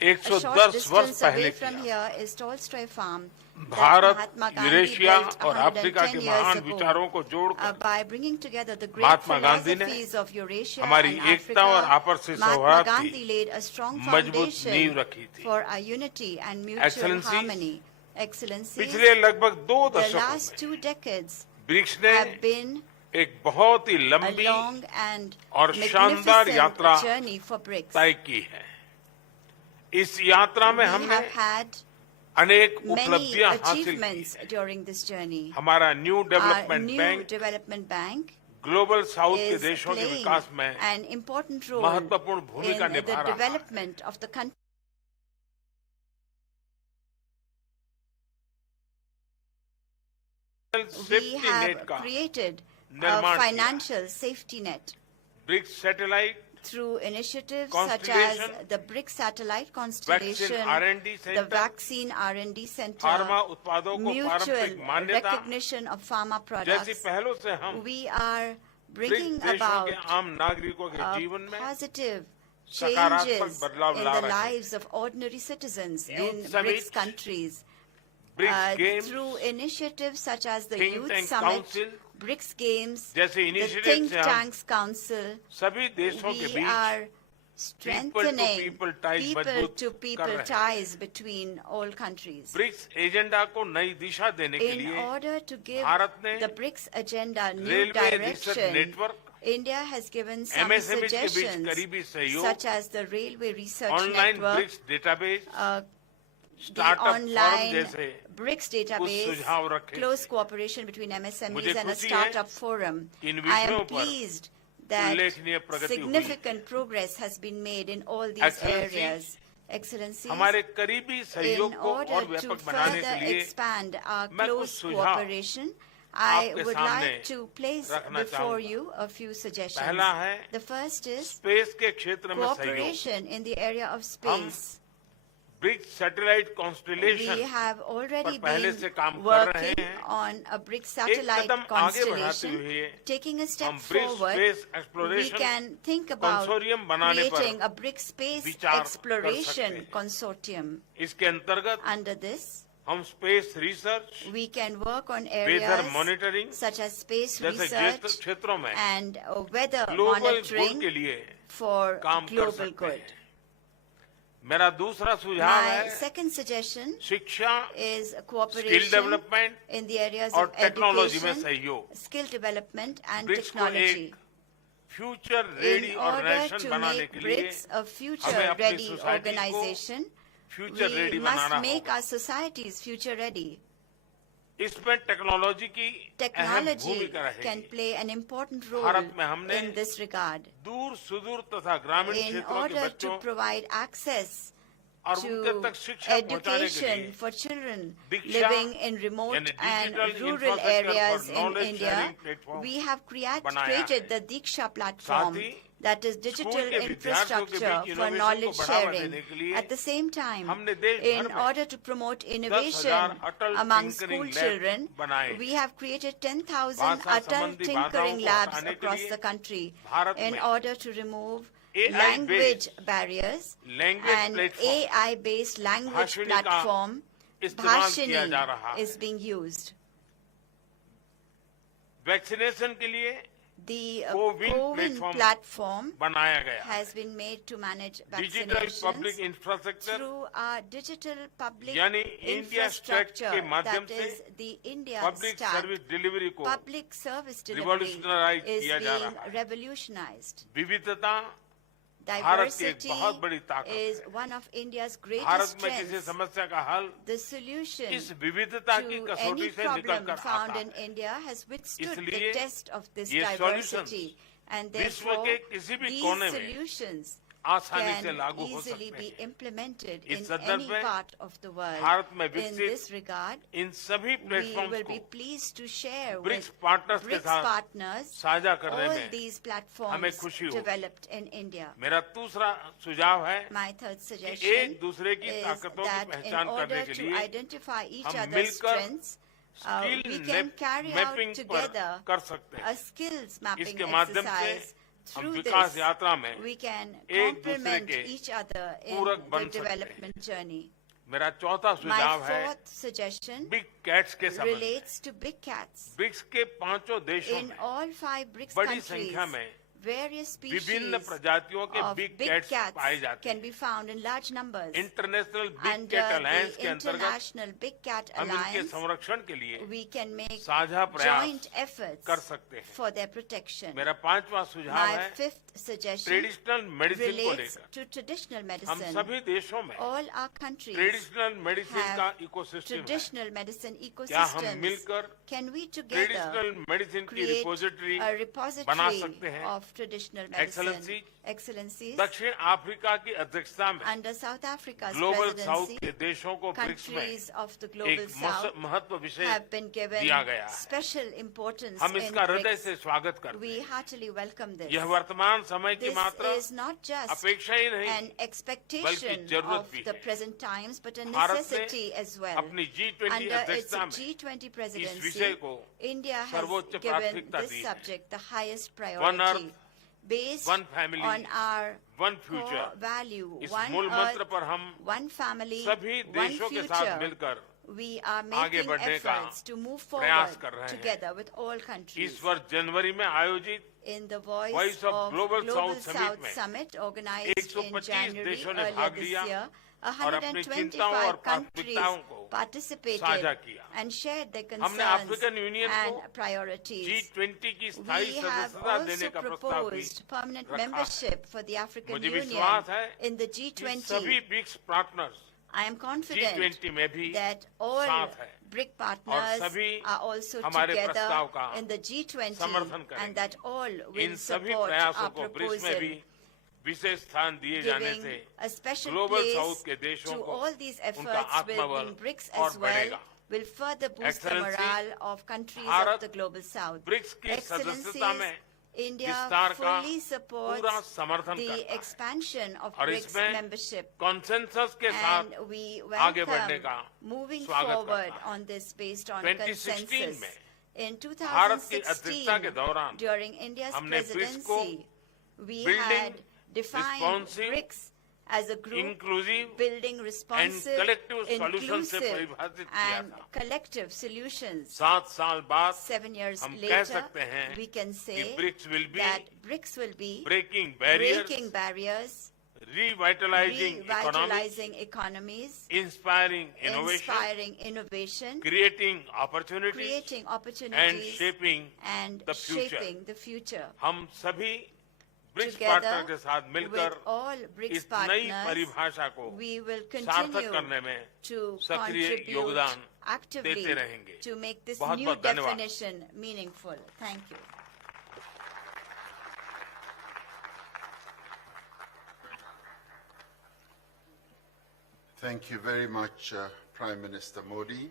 A short 110 वर्ष distance पहले away from किया। here is Tolstoy Farm that Bharat, Mahatma Gandhi Eurasia built और अफ्रीका 110 के years महान ago. विचारों को जोड़कर By bringing together the great Mahatma Gandhi ने philosophies of Eurasia हमारी and एकता और Africa, आपसी Mahatma सौहार्द Gandhi की laid a strong मजबूत नींव foundation रखी थी। for our unity and mutual Excellencies, harmony. Excellencies, पिछले लगभग 2 the दशकों last में 2 decades ब्रिक्स ने have been एक बहुत ही a लंबी long and और शानदार यात्रा magnificent journey for BRICS. तय की है। इस यात्रा में We हमने have had अनेक many उपलब्धियां हासिल की achievements हैं। during this journey. हमारा new Our development new bank development bank global south के is देशों के playing विकास में an important role महत्वपूर्ण भूमिका in the निभा रहा है। development of the country. We safety have net का created a निर्माण किया। financial safety net BRICS satellite through initiatives such as Constellation, the BRICS satellite vaccine constellation, R&D the centre, vaccine R&D center, pharma उत्पादों को mutual पारंपरिक मान्यता recognition of pharma जैसी products. पहलों से हम We are ब्रिक्स bringing देशों about के आम नागरिकों के जीवन में positive सकारात्मक changes बदलाव in ला the रहे हैं। lives of ordinary citizens Youth in Summit, BRICS countries. BRICS games Through initiatives such as the Think Youth Tank Summit, Council BRICS Games, जैसे the initiatives Think से हम Tanks Council, सभी देशों के we beach are strengthening people ties मजबूत कर people-to-people रहे हैं। ties between all countries. BRICS agenda को नई दिशा देने के In लिए order to give भारत ने the BRICS agenda new railway research direction, network, India has given some MSME के बीच suggestions करीबी सहयोग, such as the Railway Research online Network, BRICS database, the startup forum online जैसे BRICS कुछ database, सुझाव रखे close थे। cooperation between MSMEs मुझे and a खुशी है startup forum. कि इन I विषयों am पर pleased that उल्लेखनीय प्रगति हुई। significant progress has been made in all these Excellencies, areas. Excellencies, हमारे करीबी सहयोग in को order और to व्यापक बनाने further के लिए expand our मैं कुछ close सुझाव cooperation, I आपके would सामने like to place रखना before चाहूंगा। you a few suggestions. पहला है The first is स्पेस के क्षेत्र में सहयोग। cooperation in the area of space. BRICS satellite We constellation have already पर पहले से been काम कर रहे working हैं। on a BRICS satellite कदम आगे बढ़ाते constellation. हुए Taking a step हम BRICS forward, space we exploration can think about consortium बनाने पर creating a BRICS space विचार कर exploration सकते हैं। consortium. इसके अंतर्गत Under this, हम space research, we can work on weather areas monitoring such as space जैसे research क्षेत्रों में and weather global good monitoring के लिए for काम कर global सकते good. हैं। मेरा दूसरा सुझाव My है second suggestion शिक्षा, is skill cooperation development in the areas और of टेक्नोलॉजी में education, सहयोग। skill development and ब्रिक्स को technology. एक future In ready order organisation to बनाने make के लिए BRICS a हमें अपनी future-ready सोसाइटी को organization, future we ready must banana make होगा। our societies future-ready. इसमें टेक्नोलॉजी की अहम Technology भूमिका can रहेगी। play an important role Bharat में हमने in this regard. दूर सुदूर तथा ग्रामीण In क्षेत्रों के order to बच्चों provide access और उनके to तक शिक्षा पहुंचाने के education लिए for children Diksha living in remote and and digital rural infrastructure areas for in knowledge India, sharing platform we have बनाया created है। the Diksha platform, साथ ही that is digital स्कूल के विद्यार्थियों के infrastructure beach for innovation knowledge को बढ़ावा sharing. देने के लिए At the same time, हमने देश in भर में order to promote 10,000 innovation Atal among tinkering school labs children, बनाए। we have created 10,000 भाषा Atal संबंधी tinkering बाधाओं को labs हटाने के across लिए the country भारत in में order to remove AI language based barriers, language and platform AI-based language Bhashini का platform इस्तेमाल किया जा Bhashini रहा है। is being used. वैक्सीनेशन के लिए The कोविन CoWIN platform बनाया गया। has been made to manage digital public vaccinations infrastructure through our digital public यानी इंडिया स्टैक infrastructure, के माध्यम that से is the India public Stack. Service delivery को Public service delivery revolutionize is किया जा being रहा है। revolutionized. विविधता भारत की एक Diversity बहुत बड़ी ताकत is है। one of India's Bharat greatest में किसी strengths. समस्या का हल The solution इस विविधता की to कसौटी any से निकल problem कर found आता in है। India has withstood the इसलिए test of this ये diversity, and विश्व therefore के किसी भी these कोने में solutions आसानी से can लागू हो easily सकते be हैं। implemented इस in संदर्भ any में part of the world. Bharat में In विकसित this regard, इन सभी we प्लेटफॉर्म्स will को be pleased to share BRICS with partners के BRICS साथ partners साझा करने all में these हमें platforms खुशी होगी। developed in India. मेरा दूसरा सुझाव है My third कि suggestion एक दूसरे की is ताकतों की that in पहचान करने order के to लिए identify each हम other's मिलकर strengths, skill we can carry out mapping पर together कर सकते हैं। a skills mapping इसके माध्यम से exercise. हम Through विकास this, यात्रा में we can एक दूसरे complement के each other in पूरक the बन सकते हैं। development journey. मेरा चौथा My सुझाव है fourth suggestion बिग कैट्स के संबंध में। relates to big cats. BRICS के पांचों देशों In में all 5 BRICS बड़ी countries, संख्या में various विभिन्न species प्रजातियों के of big big cats cats पाए जाते can हैं। be found in large numbers. International big Under cat alliance के the अंतर्गत International Big Cat हम इनके Alliance, संरक्षण के लिए we can make साझा प्रयास joint efforts कर सकते हैं। for their protection. मेरा पांचवा सुझाव My है fifth suggestion ट्रेडिशनल मेडिसिन को relates लेकर to traditional हम medicine. सभी देशों में All our countries traditional medicine का have इकोसिस्टम है। traditional medicine क्या हम ecosystems. मिलकर Can we together traditional medicine की create रिपोजिटरी a बना repository सकते हैं? of traditional medicine? Excellency, Excellencies, दक्षिण अफ्रीका की अध्यक्षता में under South Africa's global south presidency, के देशों को ब्रिक्स में countries of the global एक south महत्व विषय have been given दिया गया है। special importance हम in इसका हृदय BRICS. से स्वागत करते We हैं। heartily welcome this. यह वर्तमान समय की This मात्रा is not just अपेक्षा ही नहीं an expectation जरूरत of भी the है। present times, but a Bharat necessity ने as well. अपनी G20 Under its अध्यक्षता में G20 इस presidency, विषय को India has सर्वोच्च given प्राथमिकता this दी है। subject the highest One priority. Earth, Based One Family, on our One Future, core value, इस one मूल मंत्र earth, पर हम one family, सभी one देशों के साथ future, मिलकर we are आगे making बढ़ने का efforts to move प्रयास forward कर रहे हैं। together with all countries. इस वर्ष जनवरी में आयोजित In the Voice Voice of of Global Global South South Summit में Summit organized in 125 January देशों ने earlier भाग this लिया year, और अपनी चिंताओं और 125 countries प्राथमिकताओं को participated साझा किया। and shared their हमने concerns अफ्रीकन यूनियन and को priorities. G20 की स्थायी We have सदस्यता देने also का प्रस्ताव भी proposed permanent रखा है। membership for the African मुझे Union विश्वास है in the कि G20. सभी BRICS partners I am confident G20 में भी that all साथ है BRIC और partners सभी are also हमारे together प्रस्ताव का in the G20 समर्थन करेंगे। and that all in will सभी support प्रयासों our को ब्रिक्स में proposal, भी विशेष स्थान दिए जाने giving से a special global place south के देशों to को all these उनका efforts will आत्मबल bring BRICS और as well, बढ़ेगा। will further boost the Excellency, morale of countries of Bharat the global south. BRICS की सदस्यता Excellencies, में India विस्तार का fully supports पूरा समर्थन the करता है expansion of और BRICS इसमें membership. कॉन्सेंसस के And साथ we आगे बढ़ने welcome का moving स्वागत forward करता है। on this based on 2016 consensus. में In भारत की अध्यक्षता के 2016, दौरान during India's हमने BRICS को presidency, we building had defined responsive, BRICS as a group inclusive building responsive, collective solutions से inclusive, परिभाषित किया and था। collective solutions. 7 साल बाद 7 years हम कह later, सकते हैं we can कि say BRICS will be that BRICS will be breaking barriers, breaking barriers, revitalizing economics, revitalizing economies, inspiring innovation, inspiring innovation, creating opportunities creating and opportunities, shaping and the future. shaping the future. हम सभी BRICS Together partner के साथ with मिलकर all BRICS इस नई partners, परिभाषा को we will सार्थक continue करने में to सक्रिय contribute योगदान actively देते रहेंगे। to make this बहुत new बहुत धन्यवाद। definition meaningful. Thank you. Thank you very much, Prime Minister Modi,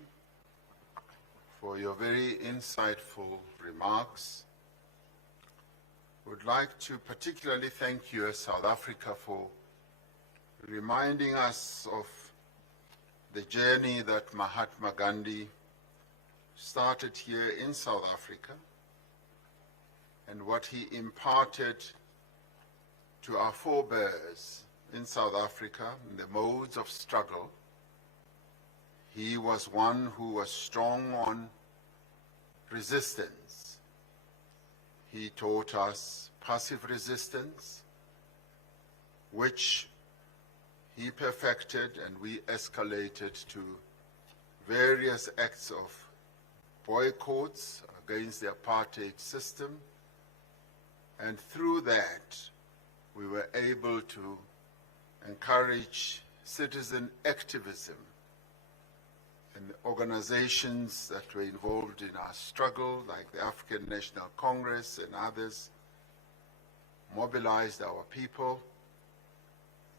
for your very insightful remarks. Would like to particularly thank you, South Africa, for reminding us of the journey that Mahatma Gandhi started here in South Africa and what he imparted to our forebears in South Africa in the modes of struggle. He was one who was strong on resistance. He taught us passive resistance, which he perfected, and we escalated to various acts of boycotts against the apartheid system. And through that, we were able to encourage citizen activism and organizations that were involved in our struggle, like the African National Congress and others, mobilized our people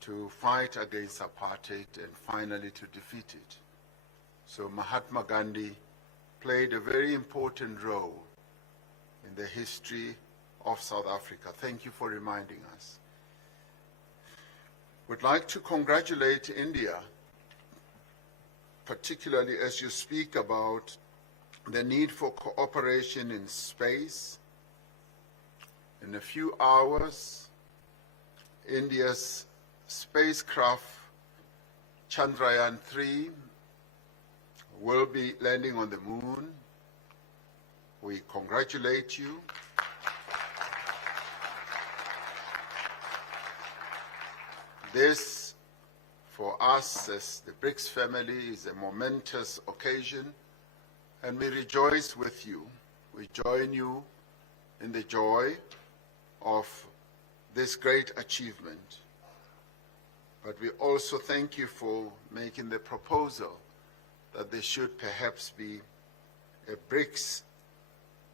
to fight against apartheid and finally to defeat it. So Mahatma Gandhi played a very important role in the history of South Africa. Thank you for reminding us. Would like to congratulate India, particularly as you speak about the need for cooperation in space. In a few hours, India's spacecraft Chandrayaan-3 will be landing on the moon. We congratulate you. This, for us as the BRICS family, is a momentous occasion, and we rejoice with you. We join you in the joy of this great achievement. But we also thank you for making the proposal that there should perhaps be a BRICS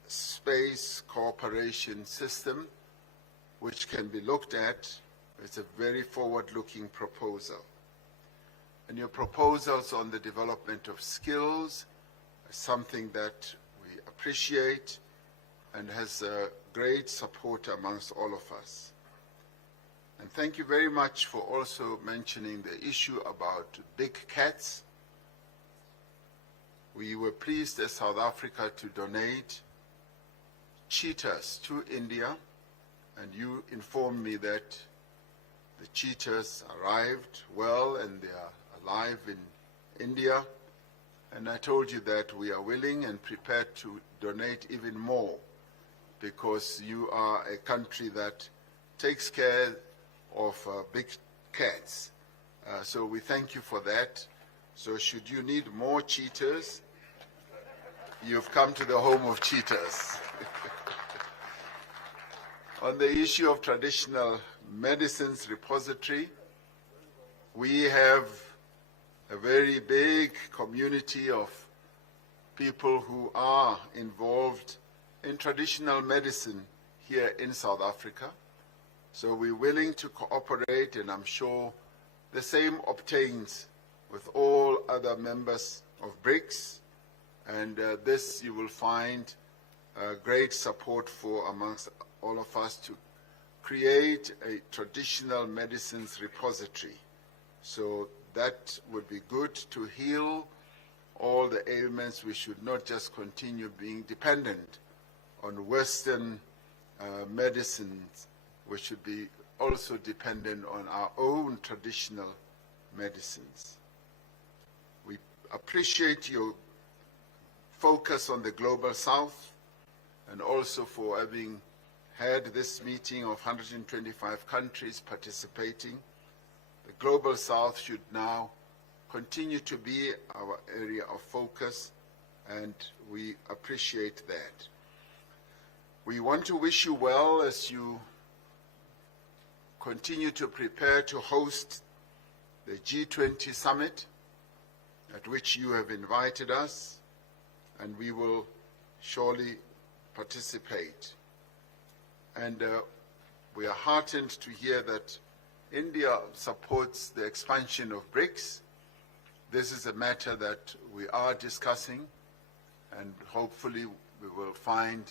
space cooperation system which can be looked at. It's a very forward-looking proposal. And your proposals on the development of skills are something that we appreciate and has great support amongst all of us. And thank you very much for also mentioning the issue about big cats. We were pleased as South Africa to donate cheetahs to India, and you informed me that the cheetahs arrived well and they are alive in India. And I told you that we are willing and prepared to donate even more because you are a country that takes care of big cats. So we thank you for that. So should you need more cheetahs, you've come to the home of cheetahs. On the issue of traditional medicines repository, we have a very big community of people who are involved in traditional medicine here in South Africa. So we're willing to cooperate, and I'm sure the same obtains with all other members of BRICS. And this you will find great support for amongst all of us to create a traditional medicines repository. So that would be good to heal all the ailments. We should not just continue being dependent on Western medicines. We should be also dependent on our own traditional medicines. We appreciate your focus on the Global South and also for having had this meeting of 125 countries participating. The Global South should now continue to be our area of focus, and we appreciate that. We want to wish you well as you continue to prepare to host the G20 summit, at which you have invited us, and we will surely participate. And we are heartened to hear that India supports the expansion of BRICS. This is a matter that we are discussing, and hopefully we will find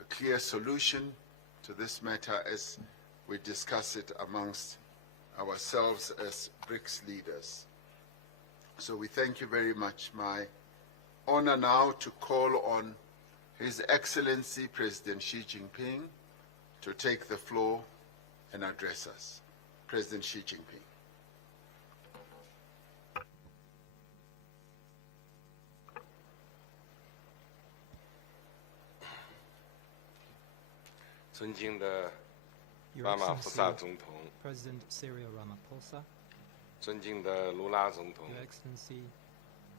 a clear solution to this matter as we discuss it amongst ourselves as BRICS leaders. So we thank you very much. My honor now to call on His Excellency President Xi Jinping to take the floor and address us. President Xi Jinping. Your Excellency, President Cyril Ramaphosa, 尊敬的卢拉总统 Your Excellency,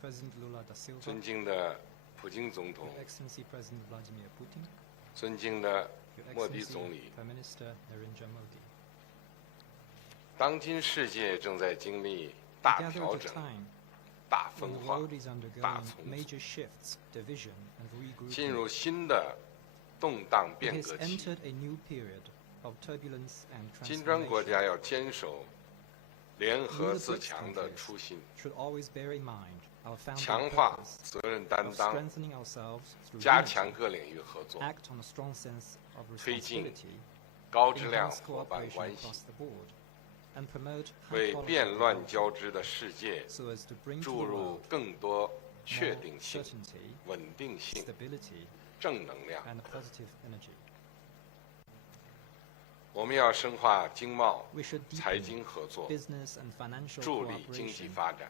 President Lula da Silva, 尊敬的普京总统 Your Excellency, President Vladimir Putin, 尊敬的 Your 莫迪 Excellency, 总理 Prime Minister Narendra Modi. 当今世界正在经历 We 大 gather 调 at a 整 time 大 when 分 the 化 world is 大 undergoing 重组 major shifts, division, and 进入 regrouping. 新的动荡 It 变 has 革期 entered a new period of turbulence and 金砖国家 transformation. 要坚守联合 We, the 自 BRICS 强的 countries, 初心 should always bear in mind our founding 强化 purpose 责任担 of 当 strengthening ourselves through 加强 unity, 各领域合作 act on a strong sense of 推进 responsibility, 高质量 enhance 伙伴 cooperation 关系 across the board, and promote 为 high-quality 变乱 development 交织的世界 so as to bring to 注 the 入 world 更多确 more 定性 certainty, 稳定性 stability, 正能量 and positive energy. 我们要深化经贸 We should 财 deepen 经合作 business and financial 助力经济 cooperation 发展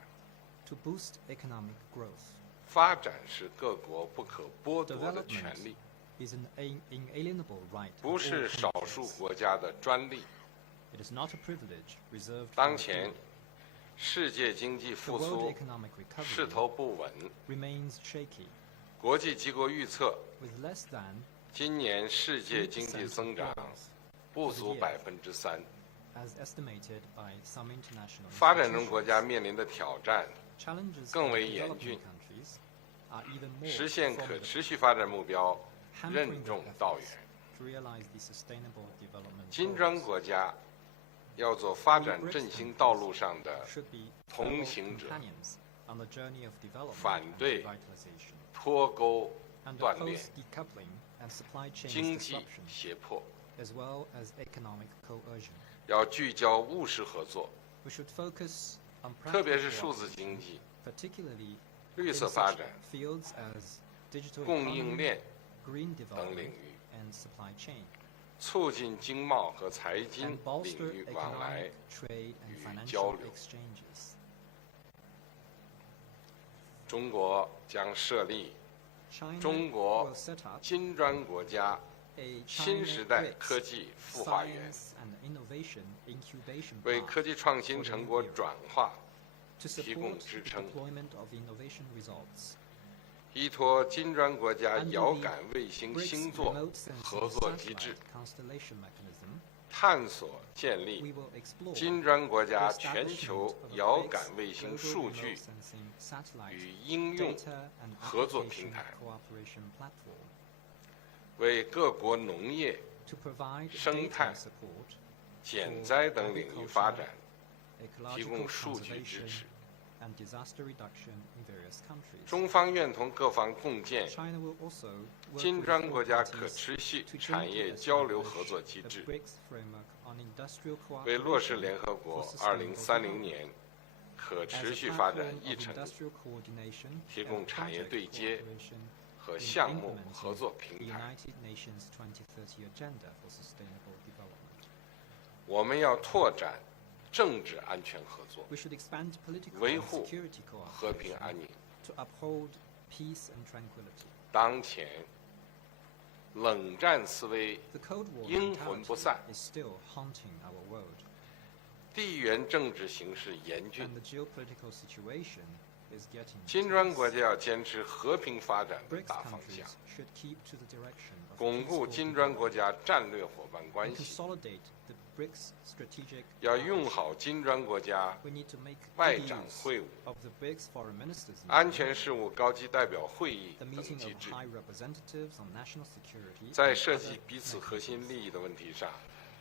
to boost economic growth. 发展是各国不可剥夺的权利 Is an inalienable right 不 of 是 all 少 countries. 数国家的专利 It is not a privilege reserved for 当 a 前 few. 世界经济 The 复 world 苏 economic 势 recovery 头不稳 remains shaky, 国际机构预测 with less than 今年世界经济 3% 增长 growth, 不足3%。 as estimated by some international 发展中国 institutions. 家面临的挑战 Challenges 更 for 为严 developing 峻 countries are even more 实现可 formidable, 持续发展目标 hampering 任 their 重道 efforts 远。 to realize the sustainable development 金砖 goals. 国家要做发展振兴道路上的 Should be 同 fellow 行者 companions on the journey of development 反 and 对 revitalization, 脱钩 and 断裂 oppose decoupling and supply chain 经济 disruption, 胁迫， as well as economic coercion. 要聚焦务实合作， We should focus on 特别 practical 是数字 cooperation, 经济、 particularly 绿 in 色发 such 展、 fields as digital 供应 economy, 链 green 等领 development, 域， and supply chain, 促进经贸和财经 and 领 bolster 域往来 economic, trade, and 与 financial 交流。 exchanges. 中国将设立 China 中国 will set up 金砖国家 a 新 China 时代 BRICS 科技孵化园， Science and Innovation Incubation 为 Park 科技创新成果转化 to 提供 support 支 the 撑， deployment of innovation results. 依托金砖国家 Under 遥 the 感卫星 BRICS 星座 remote sensing 合作机制 satellite，constellation mechanism, 探索建 we 立 will explore 金砖国 the 家全 establishment 球 of a 遥 BRICS 感卫星 global 数 remote 据 sensing satellite 与应用 data and 合作 application 平台， cooperation platform 为各国农业、 to provide 生态 data support 减灾等领域发展 提 ecological 供数据支 conservation 持。 and disaster reduction in various countries. 中方愿同各方共建 China will also work 金 with 砖 all 国家 parties 可持续 to 产 jointly 业交流 establish 合作机 the 制， BRICS framework on industrial 为落实 cooperation 联合国 for sustainable 2030 development 年可 as 持 a 续发展 platform 议 of 程 industrial coordination 提 and 供产业 project 对接 cooperation 和 in 项目 implementing 合作 the 平台。 United Nations 2030 Agenda for Sustainable Development. 我们要拓展政治安全合作， We should expand political 维 and 护 security 和平 cooperation 安宁。 to uphold peace and tranquility. 当前冷战思维 The Cold War 阴魂不 mentality 散， is still haunting our world, 地缘政治形势严峻 and，the geopolitical situation is getting 金砖 tense. 国家要坚持和平发展的 BRICS 大方向 countries，should keep to the direction of 巩固 peaceful 金砖国 development 家战略伙伴关 and 系， consolidate the BRICS strategic 要用好金砖国家 we need to make 外 good 长 use 会晤、 of the BRICS foreign ministers 安 meeting, 全事务高级代表会议 the 等 meeting 机 of 制， high representatives on national security, 在 and 涉及 other 彼此核心 mechanisms. 利益的问题上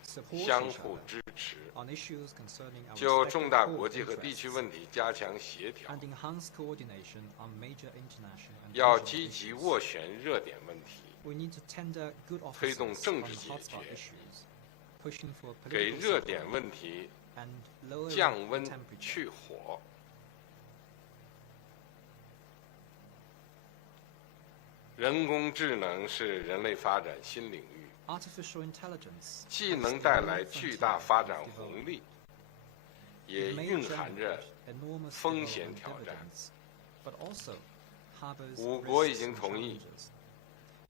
Support 相 each 互 other 支持， on issues concerning our 就 respective 重大 core 国际和地区 interests, 问题加强协调， and enhance coordination on major international and 要 regional 积极 issues. 斡旋热点问题， We need to tender good 推动 offices 政 on 治解 hotspot 决， issues, pushing for 给 political 热点 settlement 问题 and lowering 降温 the temperature. 去火。人工智能是人类发展新领域， Artificial intelligence 既能带来巨大发展红利，也 may 蕴含着 generate enormous 风险 development 挑战。 dividends, but also harbors 5国已 risks 经 and 同意 challenges.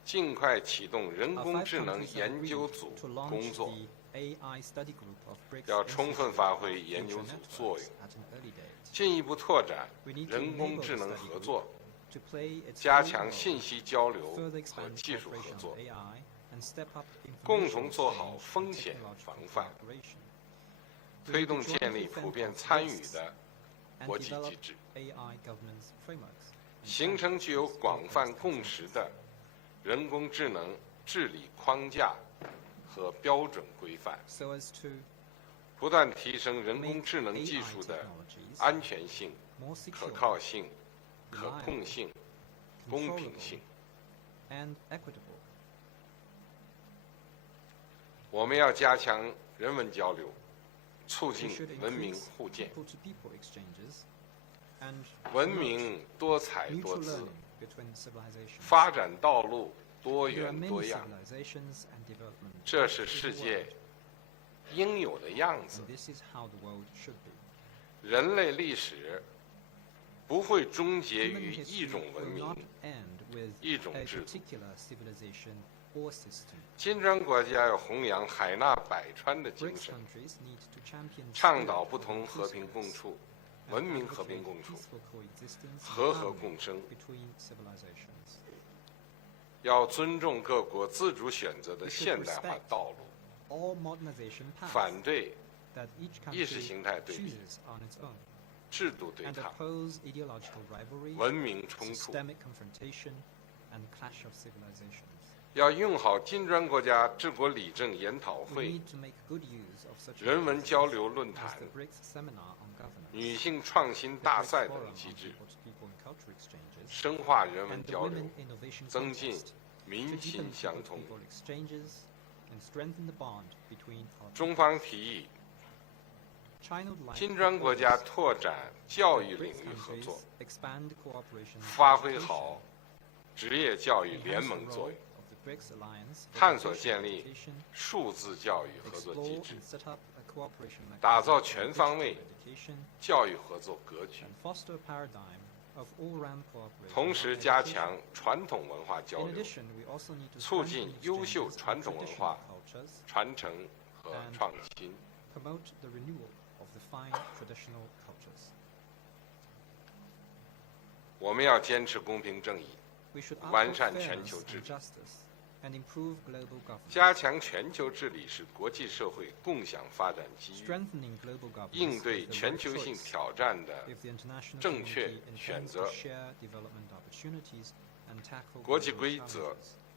尽快启动人 Our 工 5智能 countries have 研究 agreed 组 to 工 launch 作， the AI study group of BRICS 要充分 Institute 发挥 of 研究 Future 组作 Networks 用， at an early date. 进一步拓展 We need to 人工 enable 智 the 能 study 合 group 作， to play its 加 full 强 role, 信息交流 further 和 expand 技术合 cooperation 作 on，AI, and step up 共 information 同做好 exchange 风 and 险 technological 防范， cooperation. 推动建立普遍参与的 And 国际机 develop 制， AI governance frameworks. 形成具有广泛共识的人工智能治理框架和标准规范， So as to 不断提升人 make 工智能 AI 技术的 technologies 安全性、 more 可 secure, 靠性、可控性、公平性。 and equitable. 我们要加强人文交流，促 We 进 should 文明 increase 互鉴。 people-to-people exchanges and 文 promote 明多彩多 mutual 姿， learning between civilizations. 发展道路多 There are 元 many 多样， civilizations and development 这是 paths in 世 the 界 world, 应有的样子 and。this is how the world should be. 人类历史不会终结 Human 于 history 一种文 will 明 not。end with 一种 a 制度。 particular civilization or system. 金砖国家要弘扬海纳百川的精 BRICS 神， countries need to champion 倡 spirit 导 of 不同和平共 inclusiveness 处、 and 文明和平 advocate 共处， peaceful coexistence and 和和 harmony 共生。 between civilizations. 要尊重各国自主选择的 We should 现代化 respect 道路， all modernization 反 paths 对 that each 意识 country 形态对比、 chooses on its own, 制度对 and 抗、 oppose ideological rivalry, 文明冲突。 systemic confrontation, and clash of civilizations. 要用好金砖国家治国理政研讨 We 会、 need to make good use of such 人文 mechanisms 交流论 as 坛、 the BRICS seminar on governance, 女性创新 the 大 BRICS 赛 forum 等 on 机制， people-to-people and culture exchanges, 深化人文 and the 交流， women innovation 增进 contest 民 to 心 deepen 相通。 people exchanges and strengthen the bond between our 中方提议， China would like 金砖国家 to 拓展教 propose 育 that 领 BRICS 域合 countries 作， expand cooperation in 发挥 education, 好职业教育 enhance 联 the 盟作 role 用， of the BRICS alliance for 探索 vocational 建立 education, 数字教育合作 explore 机制 and，set up a cooperation 打 mechanism 造 for 全方位 digital education, 教育合作格局， and foster a paradigm of all-round cooperation 同 on 时加 education. 强传统文化交 In 流、 addition, we also need to 促 strengthen 进优秀 exchanges 传 of 统文 traditional 化 cultures, 传承和创新。 promote the renewal of the fine traditional cultures. 我们要坚持公平正义， We should 完 uphold 善全 fairness 球治 and 理， justice and improve global governance. 加强全球治理是国际社会共享发展机遇， Strengthening global governance 应对 is the 全 right 球性 choice 挑战的 if the international 正确 community 选 intends 择 to share development opportunities and tackle 国际 global 规则 challenges.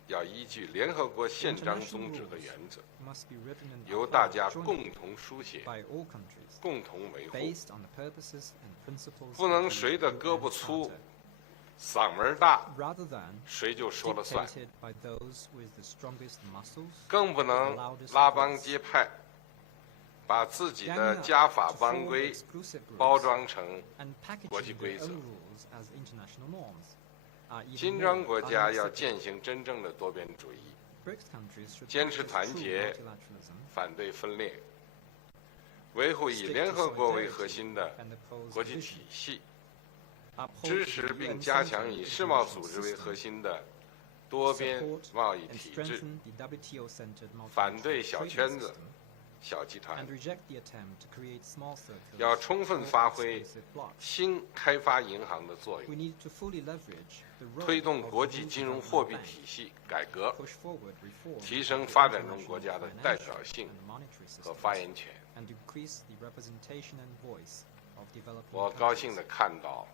要依据联合国宪章宗旨和原则， Must be written and 由大 upheld 家 jointly 共同书写、 by all countries, 共同维护， based on the purposes and principles 不能 of the 谁的 UN 胳膊粗、 Charter, 嗓门大， rather than 谁就说了算， dictated by those with the strongest muscles, 更不能拉帮结派，把自己的 ganging up 家法 to 帮 form 规 exclusive 包 groups 装成 and 国际 packaging 规 their 则。 own rules as international norms are even 金 more 砖国家要 unacceptable. 践行真正的多边主义， BRICS countries should 坚持 practice 团 true 结 multilateralism, 反对分裂，维护以 stick 联 to 合国为 solidarity 核心的 and oppose 国际 division, 体系， uphold 支 the 持 UN 并加强 centered 以世贸 international 组织为 system, 核心的多边 support 贸易 and 体制， strengthen the WTO-centered 反对 multilateral 小 trading 圈子 system, 小集团 and，reject the attempt to create small circles 要充分 or 发挥 exclusive blocks. 新开发银行的作 We 用， need to fully leverage the role 推动 of 国 the 际 new 金融 development 货币 bank, 体系改革， push forward reform 提 of 升 the 发展中 international 国家的 financial 代表性 and monetary 和 systems, 发言权。 and increase the representation and voice of developing 我高兴 countries. 地看到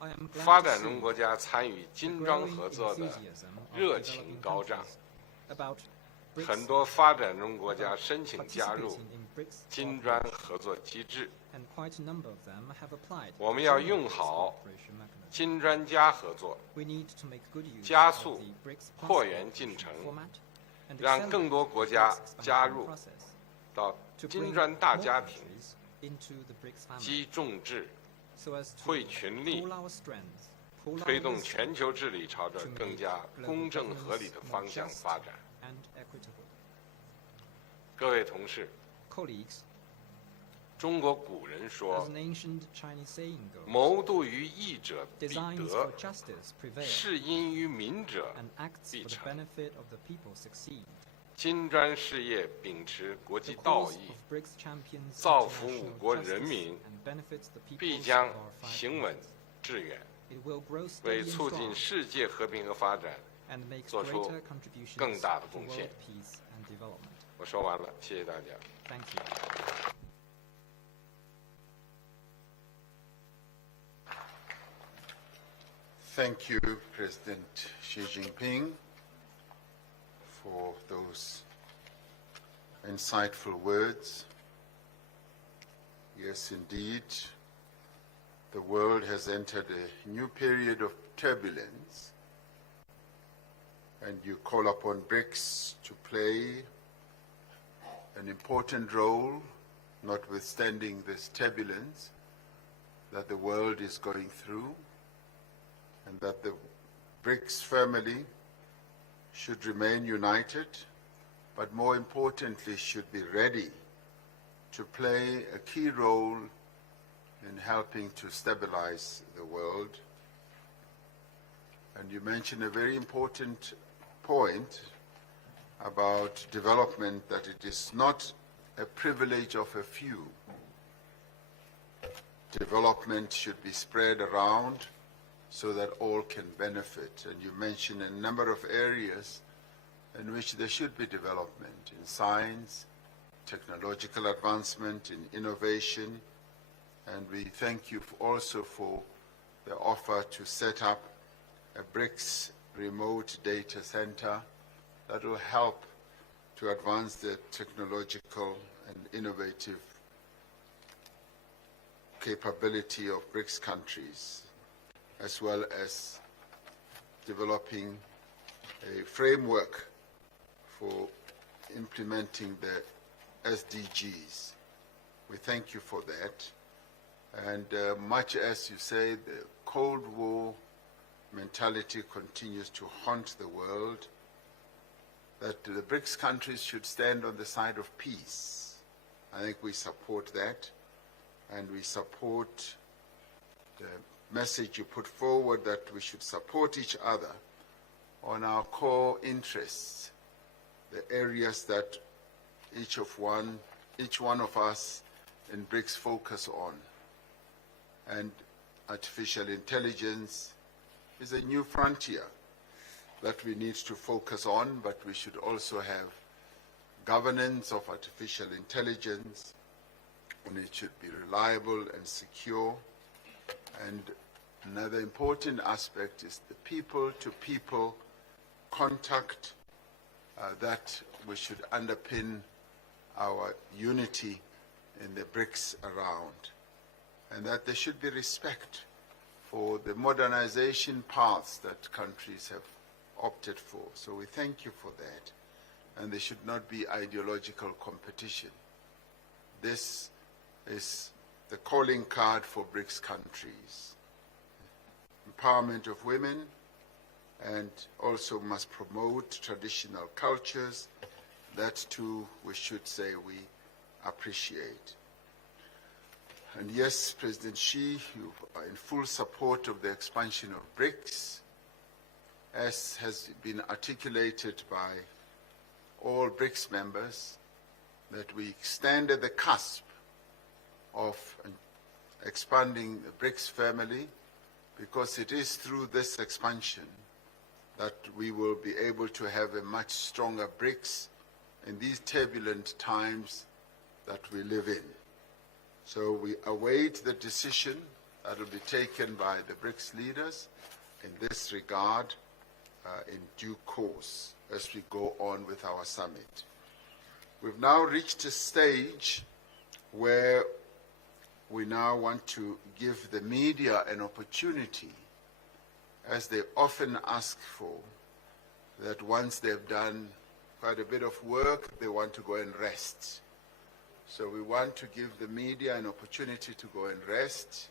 I am glad 发 to 展中 see 国家参与 the 金砖 growing 合作的 enthusiasm of 热情 developing 高涨， countries about BRICS 很多发展中国家申请加入 participating in BRICS 金砖 cooperation, 合作机制。 and quite a number of them have applied 我 to 们要 join 用 this 好 cooperation mechanism. 金砖加合作， We need to make good use 加 of 速 the BRICS 扩 plus 员进程， format and 让更多 accelerate 国 the 家 BRICS 加 expansion 入 process 到 to 金 bring 砖大 more 家庭， countries into the BRICS family, 集众志， so as to 汇群力， pool our strength, pool our 推动 wisdom 全球治理朝着 to 更 make 加 global 公正合理 governance 的 more 方向 just 发展。 and equitable. 各位同事， Colleagues, 中国古人 as 说 an ancient Chinese saying：“ goes, 谋度于义者必 designs 得 for，justice prevail, 事因于民者 and acts 必 for the 成。” benefit of the people succeed. 金砖事业秉持国 The 际道 cause 义， of BRICS champions 造福 international 我国人 justice 民， and benefits the 必 peoples 将 of our five 行稳 countries. 致远， It will grow 为 steady and 促进 strong 世界和平和发展 and make 做出 greater contributions 更大的 to 贡 world 献。 peace and development. 我说完了，谢谢大家。 Thank you. Thank you, President Xi Jinping, for those insightful words. Yes, indeed, the world has entered a new period of turbulence, and you call upon BRICS to play an important role, notwithstanding this turbulence that the world is going through, and that the BRICS family should remain united, but more importantly should be ready to play a key role in helping to stabilize the world. And you mentioned a very important point about development, that it is not a privilege of a few. Development should be spread around so that all can benefit. And you mentioned a number of areas in which there should be development: in science, technological advancement, in innovation. And we thank you also for the offer to set up a BRICS remote data center that will help to advance the technological and innovative capability of BRICS countries, as well as developing a framework for implementing the SDGs. We thank you for that. And much as you say, the Cold War mentality continues to haunt the world, that the BRICS countries should stand on the side of peace. I think we support that, and we support the message you put forward that we should support each other on our core interests, the areas that each one of us in BRICS focus on. And artificial intelligence is a new frontier that we need to focus on, but we should also have governance of artificial intelligence, and it should be reliable and secure. And another important aspect is the people-to-people contact that we should underpin our unity in the BRICS around, and that there should be respect for the modernization paths that countries have opted for. So we thank you for that. And there should not be ideological competition. This is the calling card for BRICS countries. Empowerment of women, and also must promote traditional cultures. That too, we should say we appreciate. And yes, President Xi, you are in full support of the expansion of BRICS, as has been articulated by all BRICS members. that we stand at the cusp of expanding the BRICS family, because it is through this expansion that we will be able to have a much stronger BRICS in these turbulent times that we live in. So we await the decision that will be taken by the BRICS leaders in this regard in due course as we go on with our summit. We've now reached a stage where we now want to give the media an opportunity, as they often ask for, that once they've done quite a bit of work, they want to go and rest. So we want to give the media an opportunity to go and rest.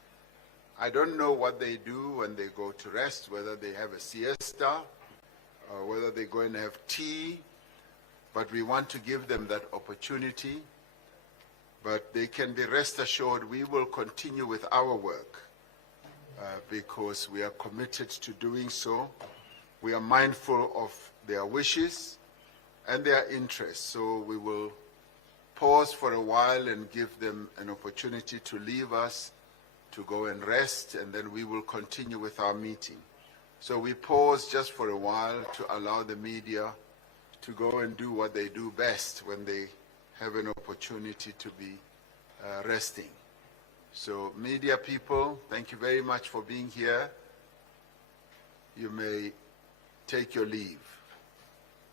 I don't know what they do when they go to rest, whether they have a siesta, or whether they go and have tea, but we want to give them that opportunity. But they can be rest assured we will continue with our work because we are committed to doing so. We are mindful of their wishes and their interests, so we will pause for a while and give them an opportunity to leave us, to go and rest, and then we will continue with our meeting. So we pause just for a while to allow the media to go and do what they do best when they have an opportunity to be resting. So media people, thank you very much for being here. You may take your leave.